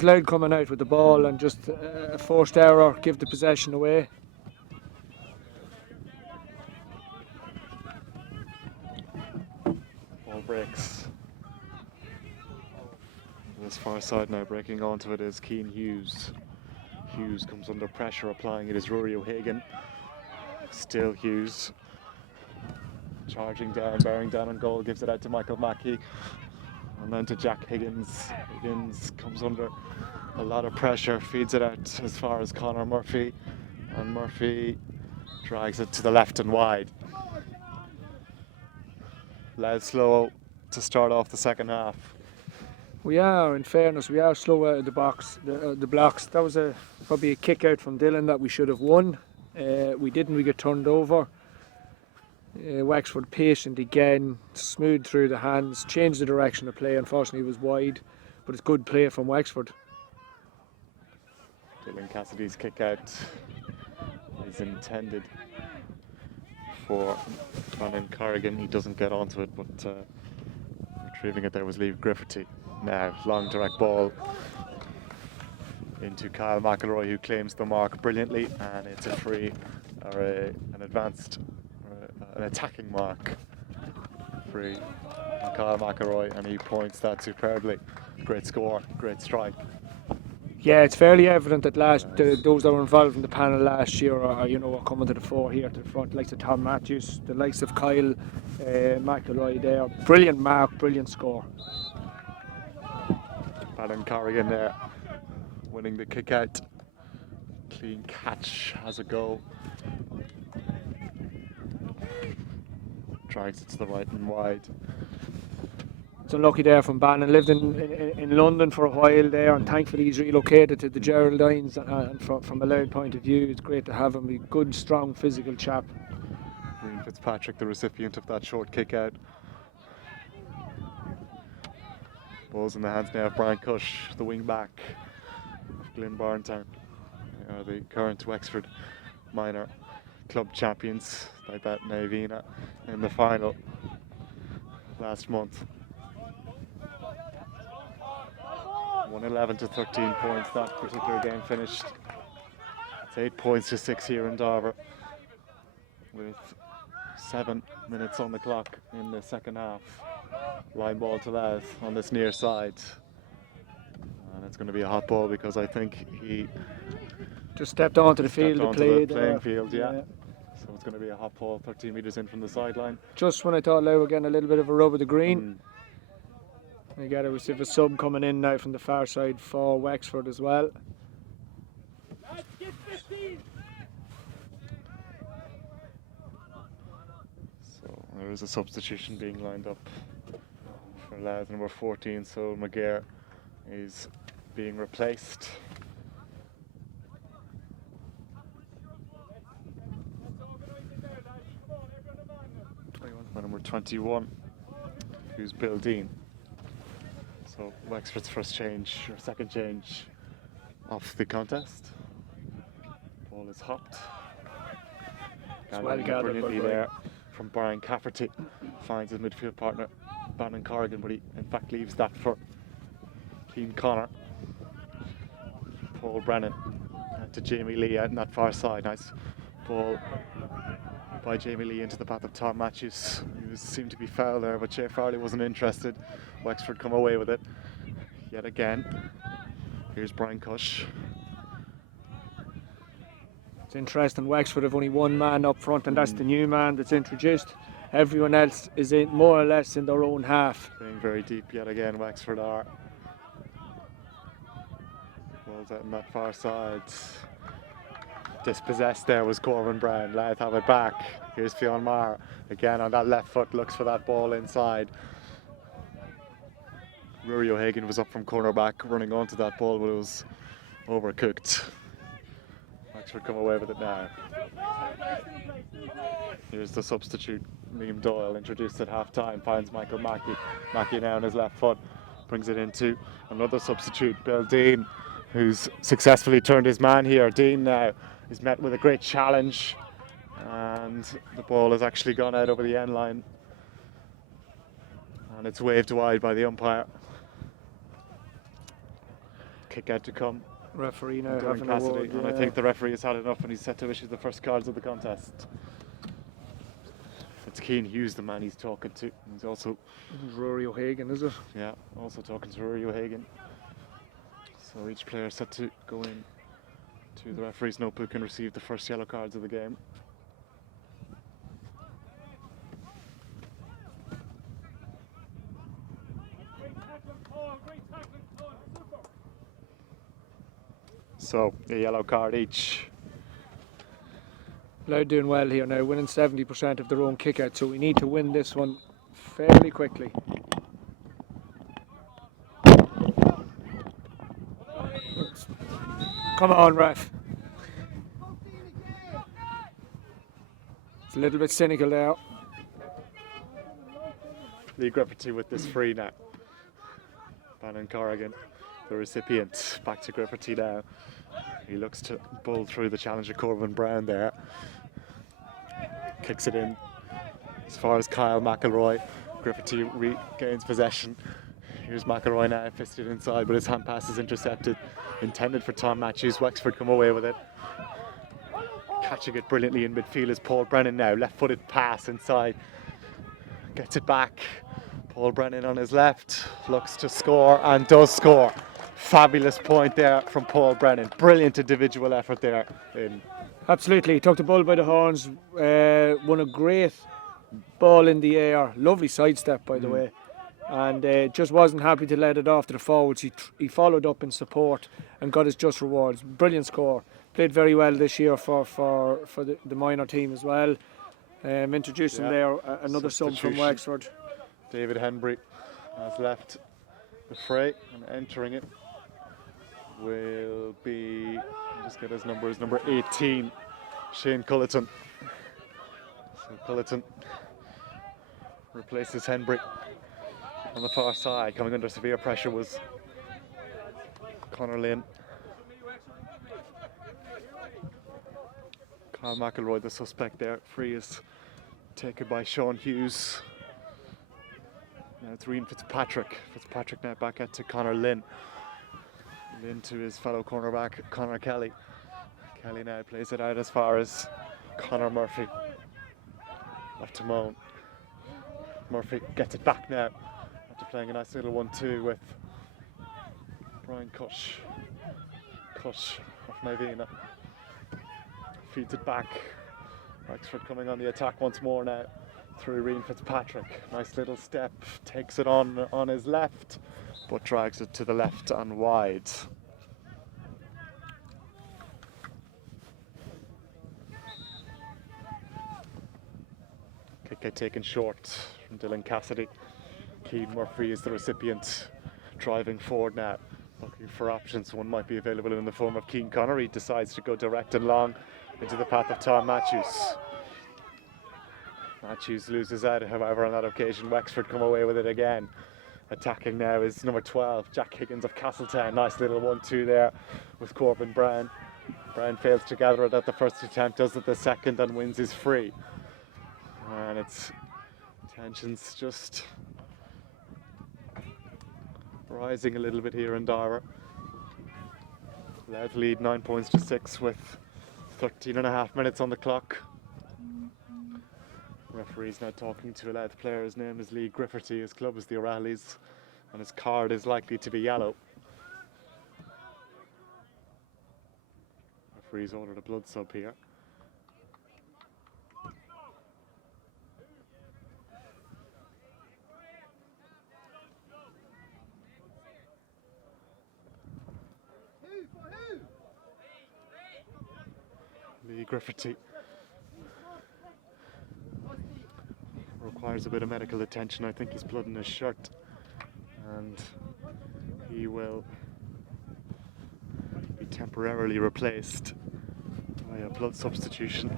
Louth coming out with the ball and just a forced error, give the possession away. Ball breaks. This far side now, breaking onto it is Keane Hughes. Hughes comes under pressure, applying it is Rory O'Hagan. Still Hughes. Charging down, bearing down on goal, gives it out to Michael Mackey. And then to Jack Higgins. Higgins comes under a lot of pressure, feeds it out as far as Conor Murphy. And Murphy drags it to the left and wide. Louth slow to start off the second half. We are, in fairness, we are slow out of the box, the blocks. That was probably a kick out from Dylan that we should have won. We didn't, we got turned over. Wexford patient again, smooth through the hands, changed the direction of play. Unfortunately, it was wide, but it's good play from Wexford. Dylan Cassidy's kick out is intended for Conan Corrigan. He doesn't get onto it, but retrieving it there was Liam Griffithty. Now, long direct ball into Kyle McElroy, who claims the mark brilliantly, and it's a free, or an advanced, an attacking mark. Free on Kyle McElroy, and he points that superbly. Great score, great strike. Yeah, it's fairly evident that those that were involved in the panel last year are coming to the fore here, to the front. The likes of Tom Matthews, the likes of Kyle McElroy there. Brilliant mark, brilliant score. Alan Corrigan there, winning the kick out. Clean catch, has a go. Drags it to the right and wide. It's unlucky there from Bannon. Lived in London for a while there, and thankfully he's relocated to the Geraldines. And from a Louth point of view, it's great to have him. He's a good, strong, physical chap. Green Fitzpatrick, the recipient of that short kick out. Ball's in the hands now of Brian Cush, the wing back of Glen Barntown. They are the current Wexford minor club champions. They bet Navina in the final last month. 111 to 13 points that particular game finished. It's 8 points to 6 here in Darver, with 7 minutes on the clock in the second half. Line ball to Louth on this near side, and it's going to be a hot ball because I think he just stepped onto the field to play the playing field, yeah. So it's going to be a hot ball 13 metres in from the sideline. Just when I thought Louth were getting a little bit of a rub of the green. We got a sub coming in now from the far side for Wexford as well. So there is a substitution being lined up for Louth, number 14, so McGear is being replaced. By number 21, who's Bill Dean. So Wexford's first change, or second change of the contest. Ball is hopped. Well gathered brilliantly there from Brian Cafferty. Finds his midfield partner, Bannon Corrigan, but he in fact leaves that for Keane Connor. Paul Brennan to Jamie Lee out in that far side. Nice ball by Jamie Lee into the path of Tom Matthews. He seemed to be foul there, but Jay Farley wasn't interested. Wexford come away with it yet again. Here's Brian Cush. It's interesting, Wexford have only one man up front, and that's the new man that's introduced. Everyone else is in more or less in their own half. Playing very deep yet again, Wexford are. Ball's out on that far side. Dispossessed there was Corbin Brown. Louth have it back. Here's Fionn Maher again on that left foot, looks for that ball inside. Rory O'Hagan was up from cornerback, running onto that ball, but it was overcooked. Wexford come away with it now. Here's the substitute, Liam Doyle, introduced at half time, finds Michael Mackey. Mackey now on his left foot, brings it into another substitute, Bill Dean, who's successfully turned his man here. Dean now is met with a great challenge, and the ball has actually gone out over the end line, and it's waved wide by the umpire. Kick out to come. Referee now having a word, and I think the referee has had enough, and he's set to issue the first cards of the contest. It's Keane Hughes, the man he's talking to. He's also Rory O'Hagan, is it? Yeah, also talking to Rory O'Hagan. So each player set to go in to the referee's notebook and receive the first yellow cards of the game. So a yellow card each. Louth doing well here now, winning 70% of their own kick-out, so we need to win this one fairly quickly. Come on, ref. little bit cynical there. Lee Grifferty with this free now. Bannon Corrigan, the recipient, back to Grifferty now. He looks to bull through the challenger Corbin Brown there. Kicks it in as far as Kyle McElroy. Grifferty regains possession. Here's McElroy now, fisted inside, but his hand pass is intercepted. Intended for Tom Matthews. Wexford come away with it. Catching it brilliantly in midfield is Paul Brennan now. Left-footed pass inside. Gets it back. Paul Brennan on his left. Looks to score and does score. Fabulous point there from Paul Brennan. Brilliant individual effort there. Absolutely. He took the bull by the horns. Won a great ball in the air. Lovely sidestep, by the way. And just wasn't happy to let it off to the forwards. He followed up in support and got his just rewards. Brilliant score. Played very well this year for the minor team as well. Introducing there another sub from Wexford. David Henbury has left the fray, and entering it will be, just get his number 18, Shane Culleton. So Culleton replaces Henbury. On the far side, coming under severe pressure was Conor Lynn. Kyle McElroy, the suspect there. Free is taken by Sean Hughes. Now it's Rian Fitzpatrick. Fitzpatrick now back out to Conor Lynn. Lynn to his fellow cornerback, Conor Kelly. Kelly now plays it out as far as Conor Murphy. Left to Moan. Murphy gets it back now. After playing a nice little 1-2 with Brian Cush. Cush of Navina. Feeds it back. Wexford coming on the attack once more now through Rian Fitzpatrick. Nice little step, takes it on his left, but drags it to the left and wide. Kick taken short from Dylan Cassidy. Keane Murphy is the recipient, driving forward now, looking for options. One might be available in the form of Keane Connor. He decides to go direct and long into the path of Tom Matthews. Matthews loses out, however, on that occasion. Wexford come away with it again. Attacking now is number 12, Jack Higgins of Castletown. Nice little 1-2 there with Corbin Brown. Brown fails to gather it at the first attempt, does it the second, and wins his free. And it's tensions just rising a little bit here in Darver. Louth lead 9 points to 6 with 13.5 minutes on the clock. Referee's now talking to a Louth player. His name is Lee Grifferty. His club is the O'Reillys, and his card is likely to be yellow. Referee's ordered a blood sub here. Lee Grifferty requires a bit of medical attention. I think he's blood in his shirt, and he will be temporarily replaced by a blood substitution.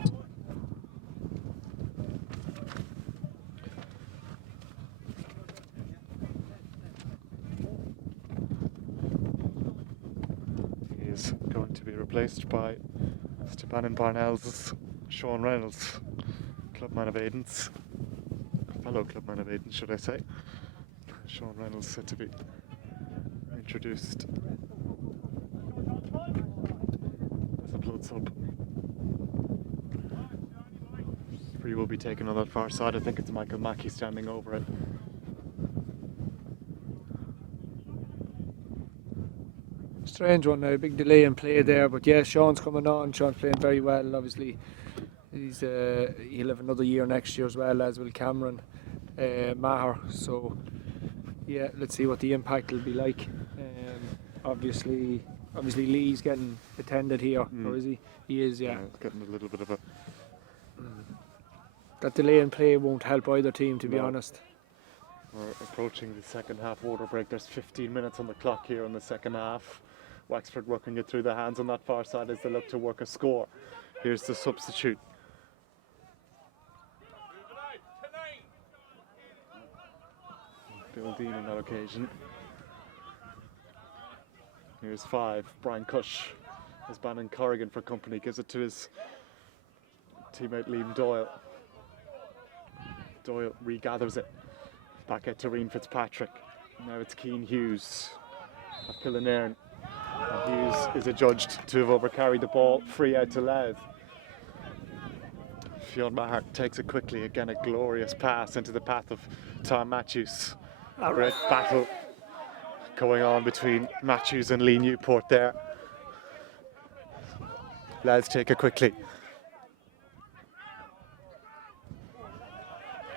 He is going to be replaced by Stepan Parnell's Sean Reynolds, clubman of Aidan's. Fellow clubman of Aidan, should I say. Sean Reynolds said to be introduced as a blood sub. Free will be taken on that far side. I think it's Michael Mackey standing over it. Strange one now, big delay in play there, but yeah, Sean's coming on. Sean's playing very well, obviously. He'll have another year next year as well, as will Cameron Maher. So yeah, let's see what the impact will be like. Obviously Lee's getting attended here, or is he? He is, yeah. Getting a little bit of a... That delay in play won't help either team, to be honest. We're approaching the second half water break. There's 15 minutes on the clock here in the second half. Wexford working it through the hands on that far side as they look to work a score. Here's the substitute. Bill Dean on that occasion. Here's 5, Brian Cush. As Bannon Corrigan for company gives it to his teammate Liam Doyle. Doyle regathers it. Back at Tareen Fitzpatrick. Now it's Keane Hughes of Killenairn. Hughes is adjudged to have overcarried the ball, free out to Louth. Fionn Maher takes it quickly, again a glorious pass into the path of Tom Matthews. Great battle going on between Matthews and Lee Newport there. Louth take it quickly.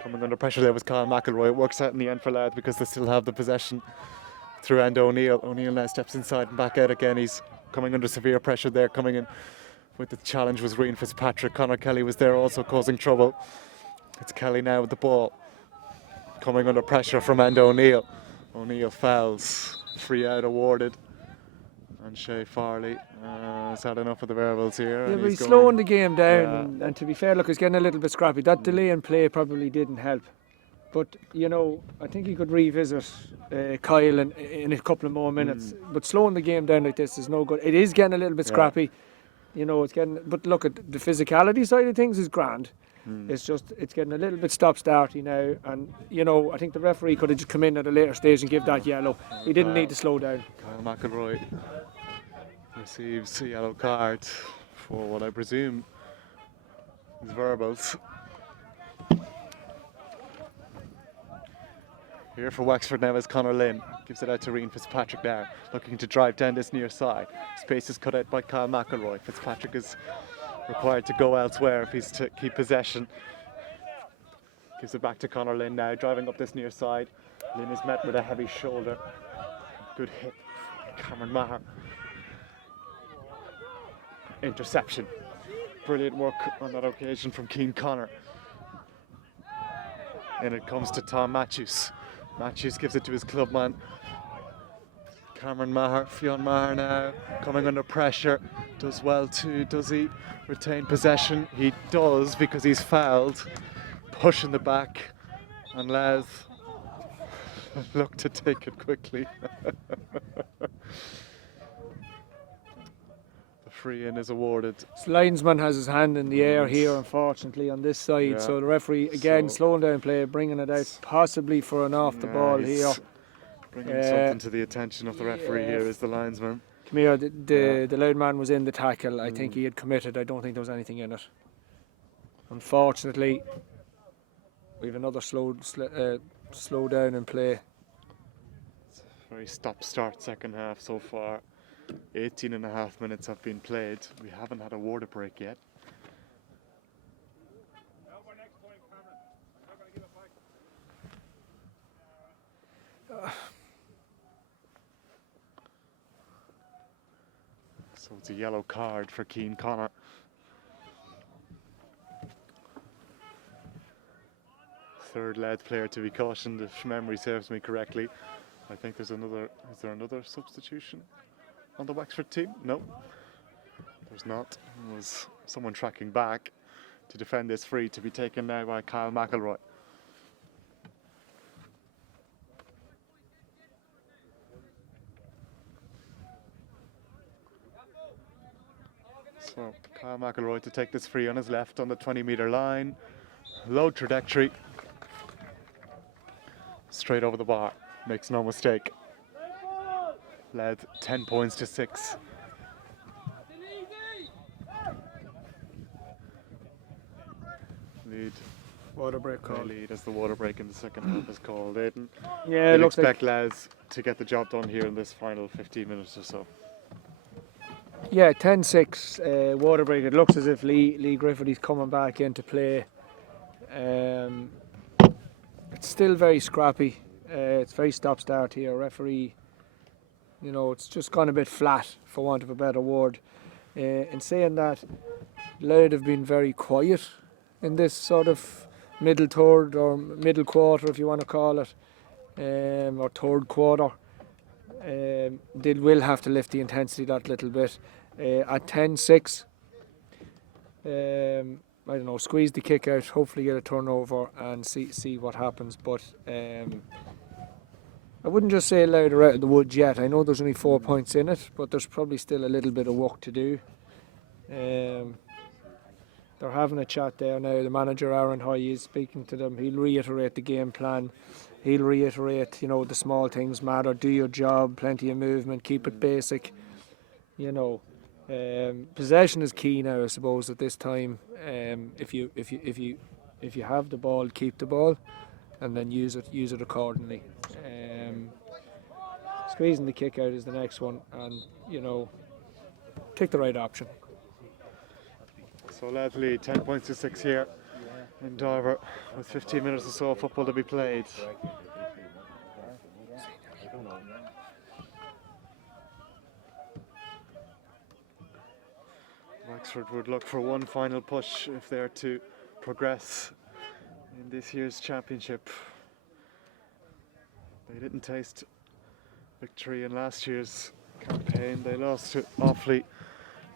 Coming under pressure there was Kyle McElroy. It works out in the end for Louth because they still have the possession through Enda O'Neill. O'Neill now steps inside and back out again. He's coming under severe pressure there. Coming in with the challenge was Rian Fitzpatrick. Conor Kelly was there also causing trouble. It's Kelly now with the ball. Coming under pressure from Enda O'Neill. O'Neill fouls. Free out awarded. And Shay Farley has had enough of the variables here. Yeah, but he's slowing the game down. And to be fair, look, he's getting a little bit scrappy. That delay in play probably didn't help. But, you know, I think he could revisit Kyle in a couple of more minutes. But slowing the game down like this is no good. It is getting a little bit scrappy. You know, it's getting. But look, at the physicality side of things is grand. It's just, it's getting a little bit stop-starty now. And, you know, I think the referee could have just come in at a later stage and give that yellow. He didn't need to slow down. Kyle McElroy receives a yellow card for what I presume is verbals. Here for Wexford now is Conor Lynn. Gives it out to Rian Fitzpatrick now, looking to drive down this near side. Space is cut out by Kyle McElroy. Fitzpatrick is required to go elsewhere if he's to keep possession. Gives it back to Conor Lynn now, driving up this near side. Lynn is met with a heavy shoulder. Good hit. Cameron Maher. Interception. Brilliant work on that occasion from Keane Connor. And it comes to Tom Matthews. Matthews gives it to his clubman. Cameron Maher, Fionn Maher now, coming under pressure. Does well too, does he retain possession? He does, because he's fouled. Push in the back, and Louth look to take it quickly. The free in is awarded. So linesman has his hand in the air here, unfortunately, on this side. So the referee again slowing down play, bringing it out, possibly for an off the ball here. Bringing something to the attention of the referee here is the linesman. Come here, the loud man was in the tackle. I think he had committed. I don't think there was anything in it. Unfortunately, we have another slow down in play. It's a very stop-start second half so far. 18.5 minutes have been played. We haven't had a water break yet. So it's a yellow card for Keane Connor. Third Louth player to be cautioned, if memory serves me correctly. I think there's another. Is there another substitution on the Wexford team? No, there's not. It was someone tracking back to defend this free, to be taken now by Kyle McElroy. So Kyle McElroy to take this free on his left on the 20-metre line. Low trajectory. Straight over the bar. Makes no mistake. Led 10 points to 6. Lead. Water break call. Lead as the water break in the second half is called. Aidan. Yeah, You'd looks expect Louth to get the job done here in this final 15 minutes or so. Yeah, 10-6 water break. It looks as if Lee Griffith's coming back into play. It's still very scrappy. It's very stop-start here. Referee, you know, it's just gone a bit flat, for want of a better word. In saying that, Louth have been very quiet in this sort of middle third or middle quarter, if you want to call it, or third quarter. They will have to lift the intensity that little bit. At 10-6, I don't know, squeeze the kick out, hopefully get a turnover and see what happens. But I wouldn't just say Louth are out of the woods yet. I know there's only 4 points in it, but there's probably still a little bit of work to do. They're having a chat there now. The manager, Aaron Hoy, is speaking to them. He'll reiterate the game plan. He'll reiterate, you know, the small things matter. Do your job, plenty of movement, keep it basic. You know, possession is key now, I suppose, at this time. If you have the ball, keep the ball, and then use it accordingly. Squeezing the kick out is the next one, and you know, take the right option. So Louth lead 10 points to 6 here in Darver, with 15 minutes or so of football to be played. Wexford would look for one final push if they're to progress in this year's championship. They didn't taste victory in last year's campaign. They lost to Offaly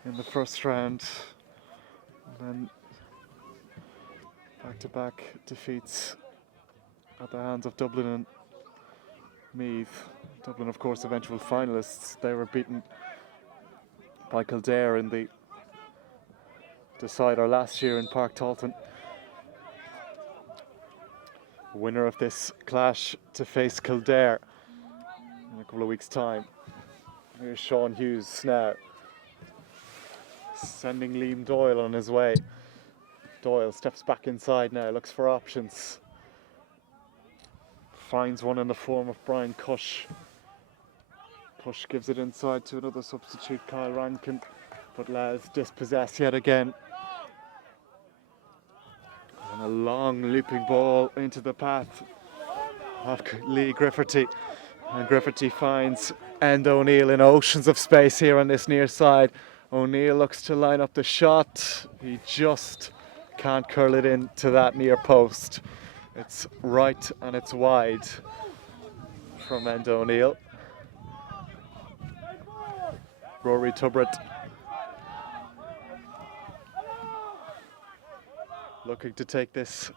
in the first round, and then back-to-back defeats at the hands of Dublin and Meath. Dublin, of course, eventual finalists. They were beaten by Kildare in the decider last year in Park Talton. Winner of this clash to face Kildare in a couple of weeks' time. Here's Sean Hughes now, sending Liam Doyle on his way. Doyle steps back inside now, looks for options. Finds one in the form of Brian Cush. Cush gives it inside to another substitute, Kyle Rankin, but Louth dispossessed yet again. And a long looping ball into the path of Lee Grifferty. And Grifferty finds End O'Neill in oceans of space here on this near side. O'Neill looks to line up the shot. He just can't curl it into that near post. It's right and it's wide from End O'Neill. Rory Tubritt looking to take this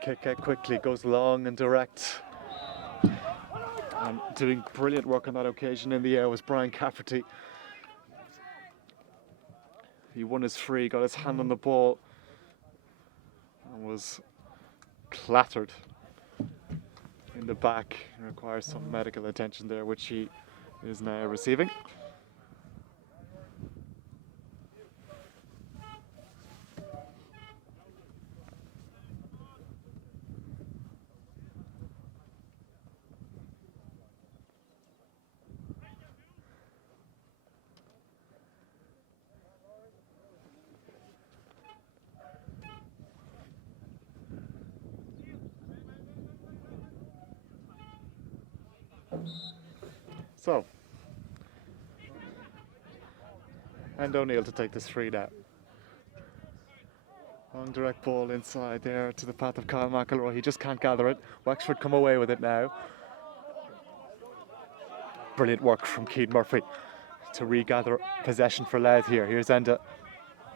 kick out quickly, goes long and direct. And doing brilliant work on that occasion in the air was Brian Cafferty. He won his free, got his hand on the ball, and was clattered in the back. He requires some medical attention there, which he is now receiving. So, and O'Neill to take this free now. Long direct ball inside there to the path of Kyle McElroy. He just can't gather it. Wexford come away with it now. Brilliant work from Keane Murphy to regather possession for Louth here. Here's Enda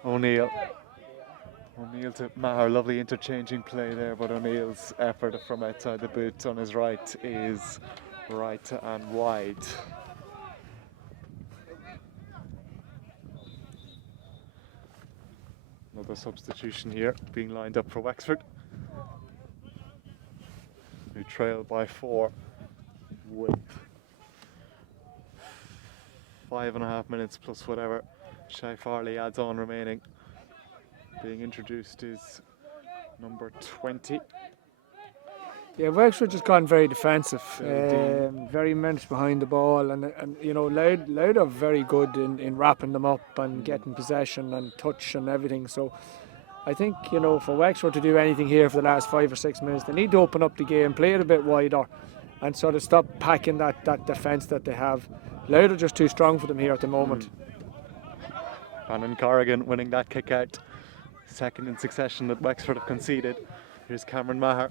O'Neill. O'Neill to Maher, lovely interchanging play there, but O'Neill's effort from outside the boot on his right is right and wide. Another substitution here being lined up for Wexford, who trail by 4 with 5.5 minutes plus whatever Shay Farley adds on remaining. Being introduced is number 20. Yeah, Wexford just gone very defensive, very menaced behind the ball, and you know, Louth are very good in wrapping them up and getting possession and touch and everything. So I think, you know, for Wexford to do anything here for the last 5 or 6 minutes, they need to open up the game, play it a bit wider, and sort of stop packing that defence that they have. Louth are just too strong for them here at the moment. Bannon Corrigan winning that kick out, second in succession that Wexford have conceded. Here's Cameron Maher.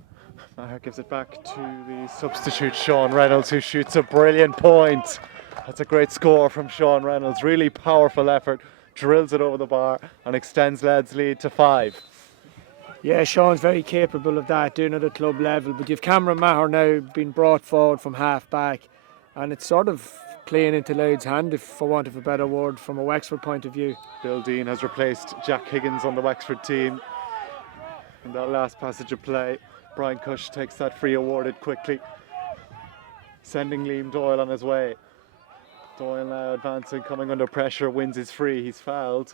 Maher gives it back to the substitute Sean Reynolds, who shoots a brilliant point. That's a great score from Sean Reynolds. Really powerful effort, drills it over the bar and extends Louth's lead to 5. Yeah, Sean's very capable of that, doing it at the club level. But you've Cameraman now been brought forward from half back, and it's sort of playing into Louth's hand, if for want of a better word, from a Wexford point of view. Bill Dean has replaced Jack Higgins on the Wexford team. In that last passage of play, Brian Cush takes that free awarded quickly, sending Liam Doyle on his way. Doyle now advancing, coming under pressure, wins his free. He's fouled.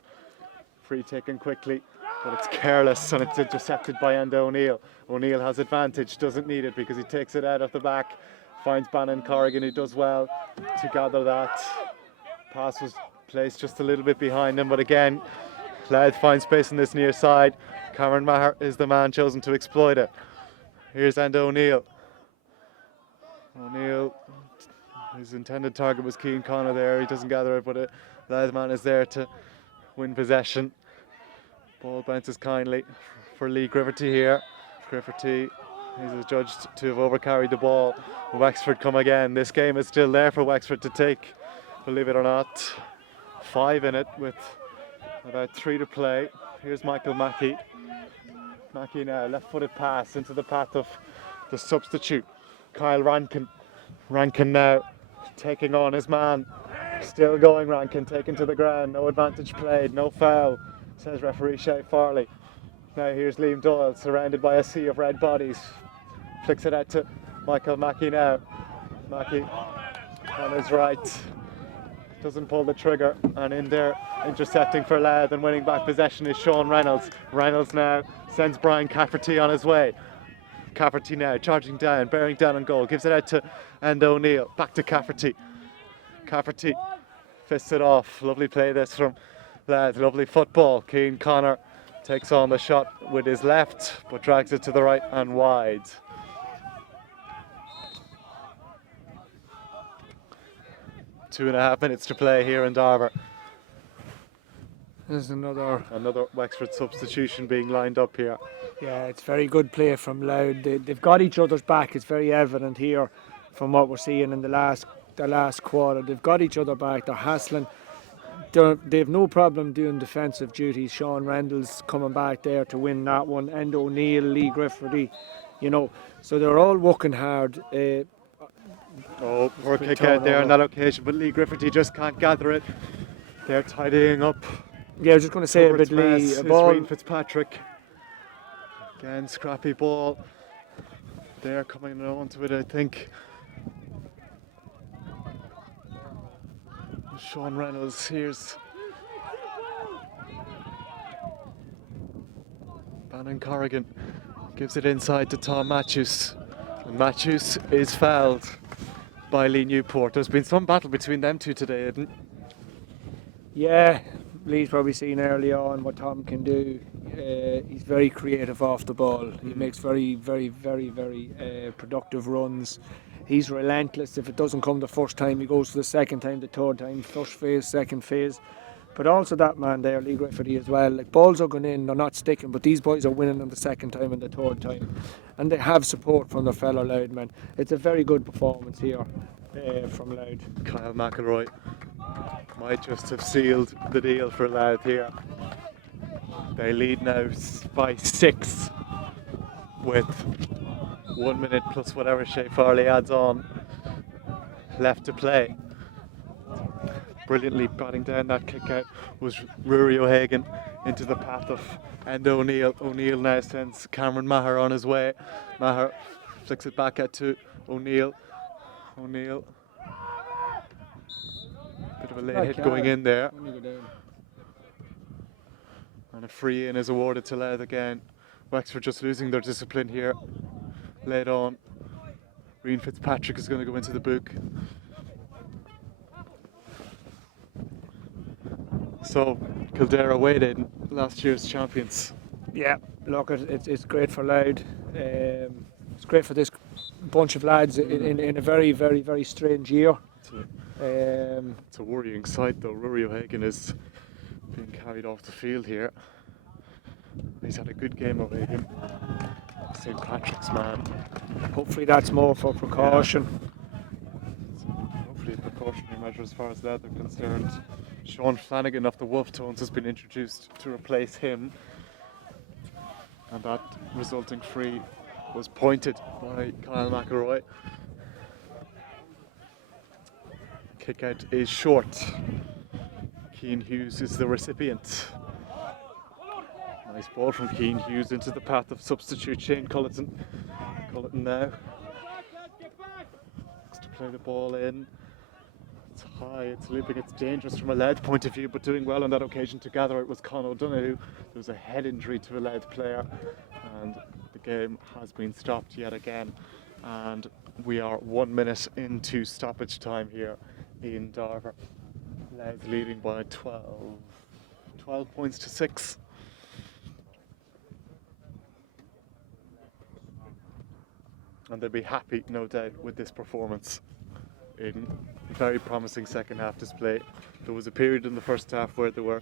Free taken quickly, but it's careless and it's intercepted by Enda O'Neill. O'Neill has advantage, doesn't need it because he takes it out of the back. Finds Bannon Corrigan, who does well to gather that. Pass was placed just a little bit behind him, but again, Louth finds space on this near side. Cameron Maher is the man chosen to exploit it. Here's Enda O'Neill. O'Neill, his intended target was Cian Connor there. He doesn't gather it, but a Louth man is there to win possession. Ball bounces kindly for Lee Griffithty here. Griffithty is adjudged to have overcarried the ball. Wexford come again. This game is still there for Wexford to take, believe it or not. 5 in it with about 3 to play. Here's Michael Mackey. Mackey now, left-footed pass into the path of the substitute, Kyle Rankin. Rankin now taking on his man. Still going, Rankin, taken to the ground. No advantage played, no foul, says referee Shay Farley. Now here's Liam Doyle, surrounded by a sea of red bodies. Flicks it out to Michael Mackey now. Mackey on his right. Doesn't pull the trigger, and in there intercepting for Louth and winning back possession is Sean Reynolds. Reynolds now sends Brian Cafferty on his way. Cafferty now charging down, bearing down on goal, gives it out to Enda O'Neill. Back to Cafferty. Cafferty fists it off. Lovely play this from Louth. Lovely football. Cian Connor takes on the shot with his left, but drags it to the right and wide. Two and a half minutes to play here in Darver. There's another Wexford substitution being lined up here. Yeah, it's very good play from Louth. They've got each other's back. It's very evident here from what we're seeing in the last quarter. They've got each other back. They're hassling. They've no problem doing defensive duties. Sean Reynolds coming back there to win that one. Enda O'Neill, Lee Griffithty, so they're all working hard. Poor kick out there on that occasion, but Lee Griffithty just can't gather it. They're tidying up. Yeah, I was just going to say about Lee. A ball. Reen Fitzpatrick. Again, scrappy ball. They're coming onto it, I think. Sean Reynolds, here's Bannon Corrigan. Gives it inside to Tom Matthews. And Matthews is fouled by Lee Newport. There's been some battle between them two today, Aidan. Yeah, Lee's probably seen early on what Tom can do. He's very creative off the ball. He makes very, very, very, very productive runs. He's relentless. If it doesn't come the first time, he goes for the second time, the third time, first phase, second phase. But also that man there, Lee Griffithty as well. Like, balls are going in, they're not sticking, but these boys are winning them the second time and the third time. And they have support from their fellow Louth men. It's a very good performance here from Louth. Kyle McElroy might just have sealed the deal for Louth here. They lead now by 6 with 1 minute plus whatever Shay Farley adds on left to play. Brilliantly batting down that kick out was Rory O'Hagan into the path of Enda O'Neill. O'Neill now sends Cameron Maher on his way. Maher flicks it back out to O'Neill. O'Neill. Bit of a late hit going in there. And a free in is awarded to Louth again. Wexford just losing their discipline here. Late on. Reen Fitzpatrick is going to go into the book. So, Kildare awaited last year's champions. Yeah, look, it's great for Louth. It's great for this bunch of lads in a very, very, very strange year. It's a worrying sight though. Rory O'Hagan is being carried off the field here. He's had a good game, O'Hagan. St. Patrick's man. Hopefully that's more for precaution. Yeah. Hopefully a precautionary measure as far as that are concerned. Sean Flanagan of the Wolf Tones has been introduced to replace him. And that resulting free was pointed by Kyle McElroy. Kick out is short. Keane Hughes is the recipient. Nice ball from Keane Hughes into the path of substitute Shane Culleton. Culleton now looks to play the ball in. It's high, it's looping, it's dangerous from a Louth point of view, but doing well on that occasion to gather it was Con O'Donoghue. There was a head injury to a Louth player, and the game has been stopped yet again. And we are 1 minute into stoppage time here in Darver. Louth leading by 12 points to 6. And they'll be happy, no doubt, with this performance. In very promising second half display. There was a period in the first half where they were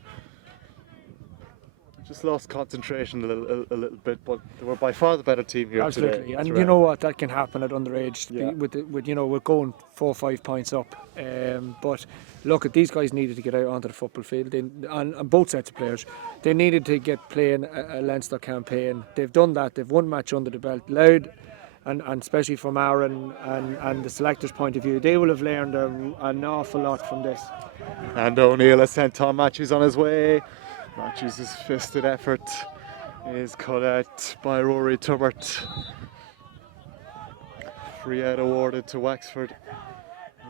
just lost concentration a little bit, but they were by far the better team here Absolutely. today. And you know what, that can happen at underage Yeah. with going 4 or 5 points up. But look, these guys needed to get out onto the football field, and both sets of players. They needed to get playing a Leinster campaign. They've done that. They've one match under the belt. Louth, and especially from Aaron and the selectors' point of view, they will have learned an awful lot from this. And O'Neill has sent Tom Matthews on his way. Matthews' fisted effort is cut out by Rory Tubbert. Free out awarded to Wexford.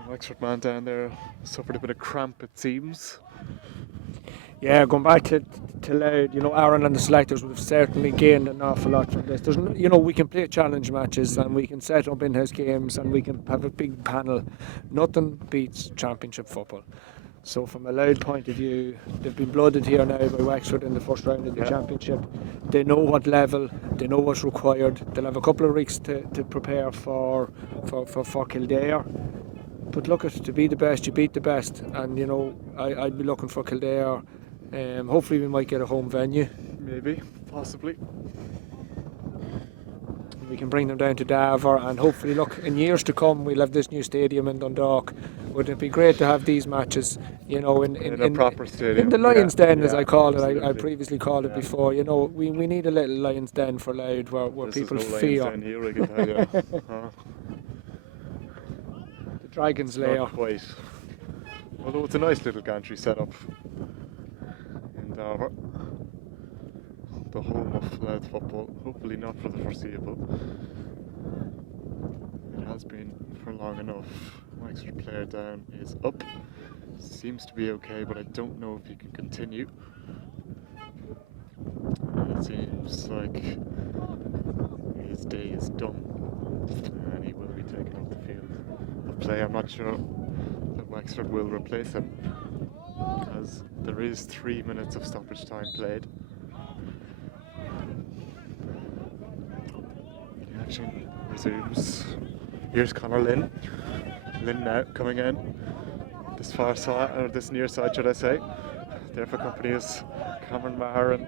The Wexford man down there suffered a bit of cramp, it seems. Yeah, going back to Louth, Aaron and the selectors would have certainly gained an awful lot from this. We can play challenge matches and we can set up in-house games and we can have a big panel. Nothing beats championship football. So from a Louth point of view, they've been blooded here now by Wexford in the first round of the championship. They know what level, they know what's required. They'll have a couple of weeks to prepare for Kildare. But look, to be the best, you beat the best. And I'd be looking for Kildare. Hopefully we might get a home venue. Maybe, possibly. We can bring them down to Darver, and hopefully, look, in years to come, we'll have this new stadium in Dundalk. Wouldn't it be great to have these matches, in a proper stadium. in the Lions Den, as I call it. I absolutely. previously called it before. We need a little Lions Den for Louth where This people is no fear. Lions Den here, I can tell you. The Dragon's Lair. Not quite. Although it's a nice little gantry setup in Darver. The home of Louth football, hopefully not for the foreseeable. It has been for long enough. Wexford player down is up. Seems to be okay, but I don't know if he can continue. It seems like his day is done and he will be taken off the field of play. I'm not sure that Wexford will replace him, as there is 3 minutes of stoppage time played. The action resumes. Here's Conor Lynn. Lynn now coming in. This far side, or this near side, should I say. There for company is Cameron Maher, and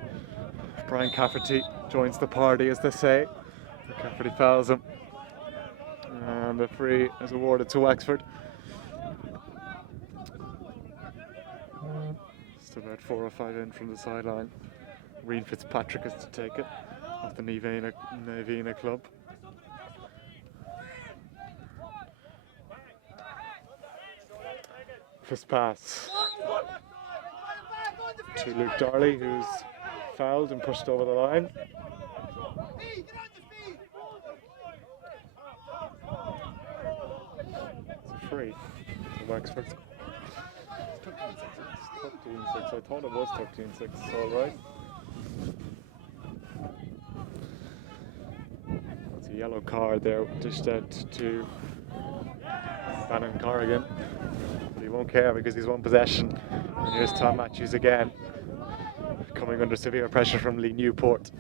Brian Cafferty joins the party, as they say. Cafferty fouls him. And the free is awarded to Wexford. Just about 4 or 5 in from the sideline. Rian Fitzpatrick is to take it of the Navina club. First pass to Luke Darley, who's fouled and pushed over the line. It's a free to Wexford. 13-6. I thought it was 13-6. Alright. It's a yellow card there, dished out to Bannon Corrigan. But he won't care because he's one possession. And here's Tom Matthews again, coming under severe pressure from Lee Newport.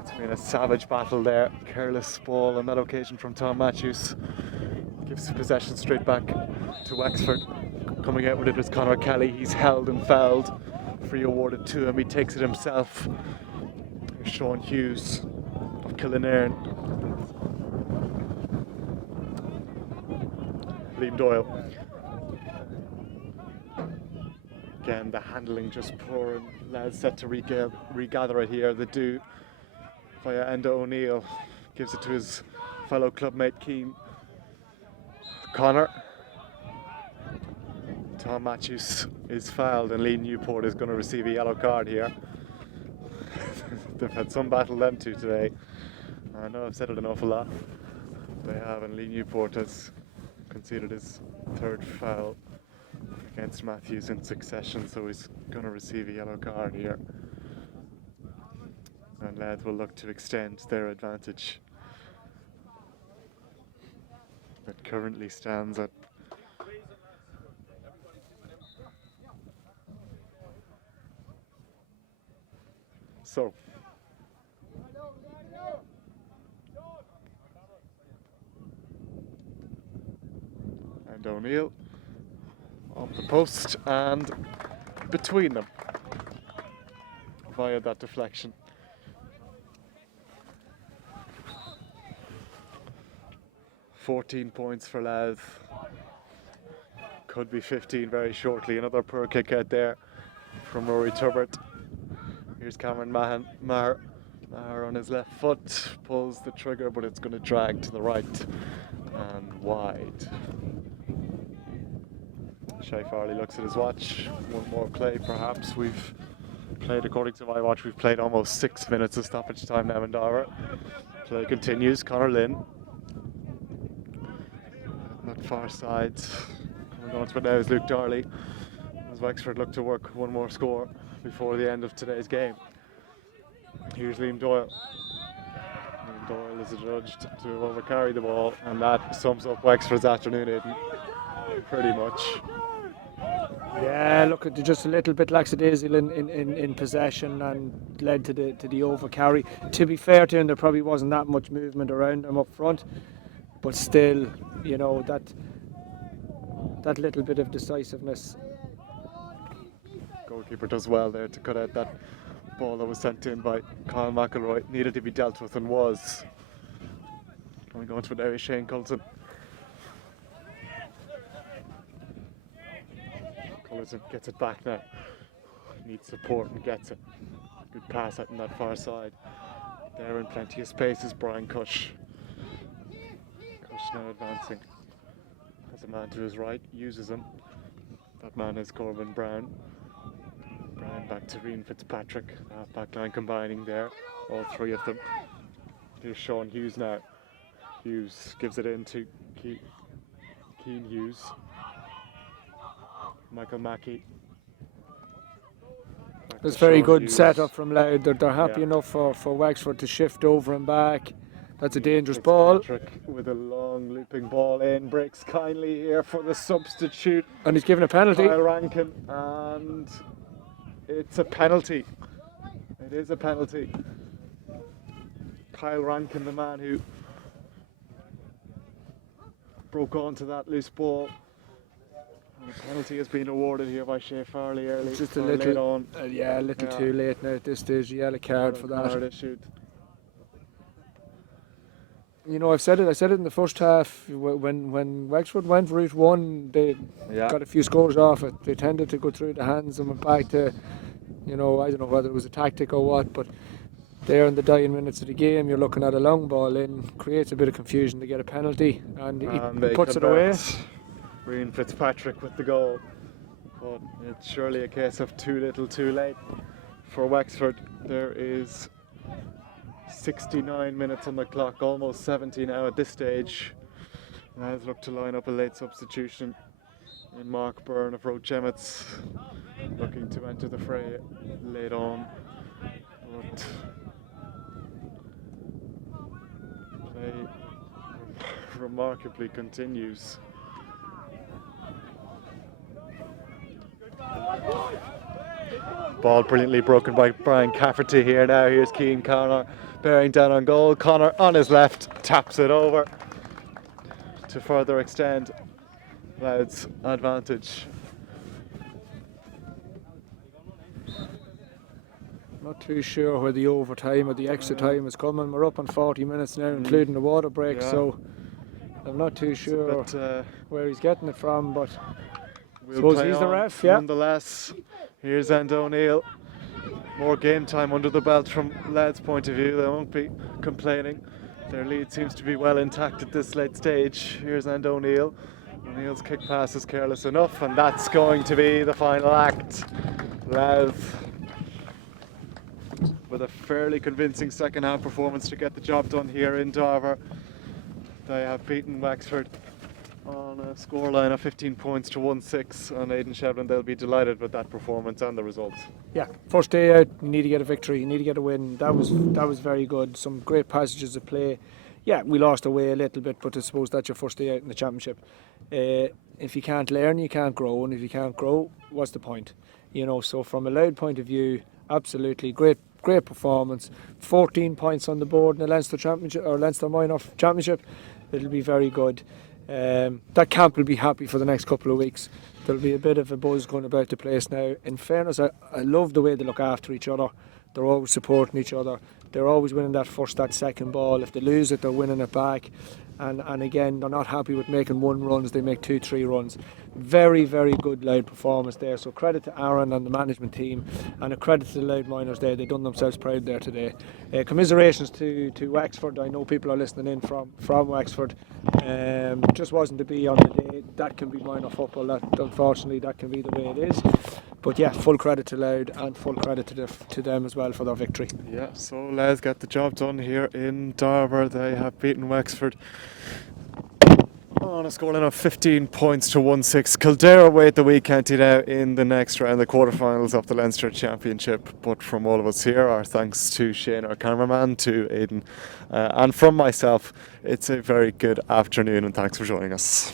It's been a savage battle there. Careless ball on that occasion from Tom Matthews. Gives possession straight back to Wexford. Coming out with it is Conor Kelly. He's held and fouled. Free awarded to him. He takes it himself. Here's Sean Hughes of Killenairn. Liam Doyle. Again, the handling just poor, and lads set to regather it here. They do. via Enda O'Neill. Gives it to his fellow clubmate Keane. Connor. Tom Matthews is fouled and Lee Newport is going to receive a yellow card here. They've had some battle them two today. I know I've said it an awful lot. They have, and Lee Newport has conceded his third foul against Matthews in succession, so he's going to receive a yellow card here. And Louth will look to extend their advantage. That currently stands at so. And O'Neill off the post and between them via that deflection. "14 points for Louth. Could be 15 very shortly. Another poor kick out there from Rory Turbert. Here's Cameron Maher on his left foot, pulls the trigger, but it's going to drag to the right and wide. Shay Farley looks at his watch. One more play, perhaps. We've played, according to my watch, we've played almost 6 minutes of stoppage time now in Darver. Play continues. Conor Lynn. On that far side. Coming on to it now is Luke Darley, as Wexford look to work one more score before the end of today's game. Here's Liam Doyle. Liam Doyle is adjudged to have overcarried the ball, and that sums up Wexford's afternoon, Aidan, pretty much. Yeah, look, just a little bit lackadaisical in possession and led to the overcarry. To be fair to him, there probably wasn't that much movement around him up front, but still, you know, that little bit of decisiveness. Goalkeeper does well there to cut out that ball that was sent in by Kyle McElroy. Needed to be dealt with and was. Coming on to it now is Shane Coulson. Coulson gets it back now. Needs support and gets it. Good pass out on that far side. There in plenty of space is Brian Cush. Cush now advancing. Has a man to his right, uses him. That man is Corbin Brown. Brown back to Rian Fitzpatrick. Back line combining there, all three of them. Here's Sean Hughes now. Hughes gives it in to Keane Hughes. Michael Mackey. It's very good setup from Louth. They're happy enough for Wexford to shift over and back. That's a dangerous ball. With a long looping ball in, breaks kindly here for the substitute. And he's given a penalty. Kyle Rankin, and it's a penalty. It is a penalty. Kyle Rankin, the man who broke onto that loose ball. And the penalty has been awarded here by Shay Farley early. Just a little, a little too late now at this stage. Yellow card for that. Issued. You know, I said it in the first half. When Wexford went route one, they got a few scores off it. They tended to go through the hands and went back to, you know, I don't know whether it was a tactic or what, but there in the dying minutes of the game, you're looking at a long ball in, creates a bit of confusion to get a penalty, and he puts it away. Rian Fitzpatrick with the goal. But it's surely a case of too little too late for Wexford. There is 69 minutes on the clock, almost 70 now at this stage. Let's look to line up a late substitution in Mark Byrne of Road Chemets, looking to enter the fray late on. But play remarkably continues. Ball brilliantly broken by Brian Cafferty here now. Here's Keane Connor bearing down on goal. Connor on his left taps it over to further extend Louth's advantage. Not too sure where the overtime or the extra time is coming. We're up on 40 minutes now, including the water break, so I'm not too sure where he's getting it from, but we'll suppose he's the ref, yeah. Nonetheless, here's Enda O'Neill. more game time under the belt from lads' point of view. They won't be complaining. Their lead seems to be well intact at this late stage. Here's Andy O'Neill. O'Neill's kick pass is careless enough, and that's going to be the final act. Louth with a fairly convincing second half performance to get the job done here in Darver. They have beaten Wexford on a scoreline of 15 points to 1-6, and Aidan Shevlin, they'll be delighted with that performance and the results. Yeah, first day out, you need to get a victory, you need to get a win. That was very good. Some great passages of play. Yeah, we lost away a little bit, but I suppose that's your first day out in the championship. If you can't learn, you can't grow, and if you can't grow, what's the point? You know, so from a Louth point of view, absolutely great performance. 14 points on the board in the Leinster Championship or Leinster Minor Championship. It'll be very good. That camp will be happy for the next couple of weeks. There'll be a bit of a buzz going about the place now. In fairness, I love the way they look after each other. They're always supporting each other. They're always winning that second ball. If they lose it, they're winning it back. And again, they're not happy with making one runs, they make 2-3 runs. Very, very good Louth performance there. So credit to Aaron and the management team, and a credit to the Louth Miners there. They've done themselves proud there today. Commiserations to Wexford. I know people are listening in from Wexford. Just wasn't to be on the day. That can be minor football. That unfortunately that can be the way it is. But yeah, full credit to Louth and full credit to them as well for their victory. Yeah, so Les get the job done here in Darver. They have beaten Wexford on a scoreline of 15 points to 1-6. Kildare await the Wee County now in the next round, the quarterfinals of the Leinster Championship. But from all of us here, our thanks to Shane, our cameraman, to Aidan, and from myself, it's a very good afternoon, and thanks for joining us.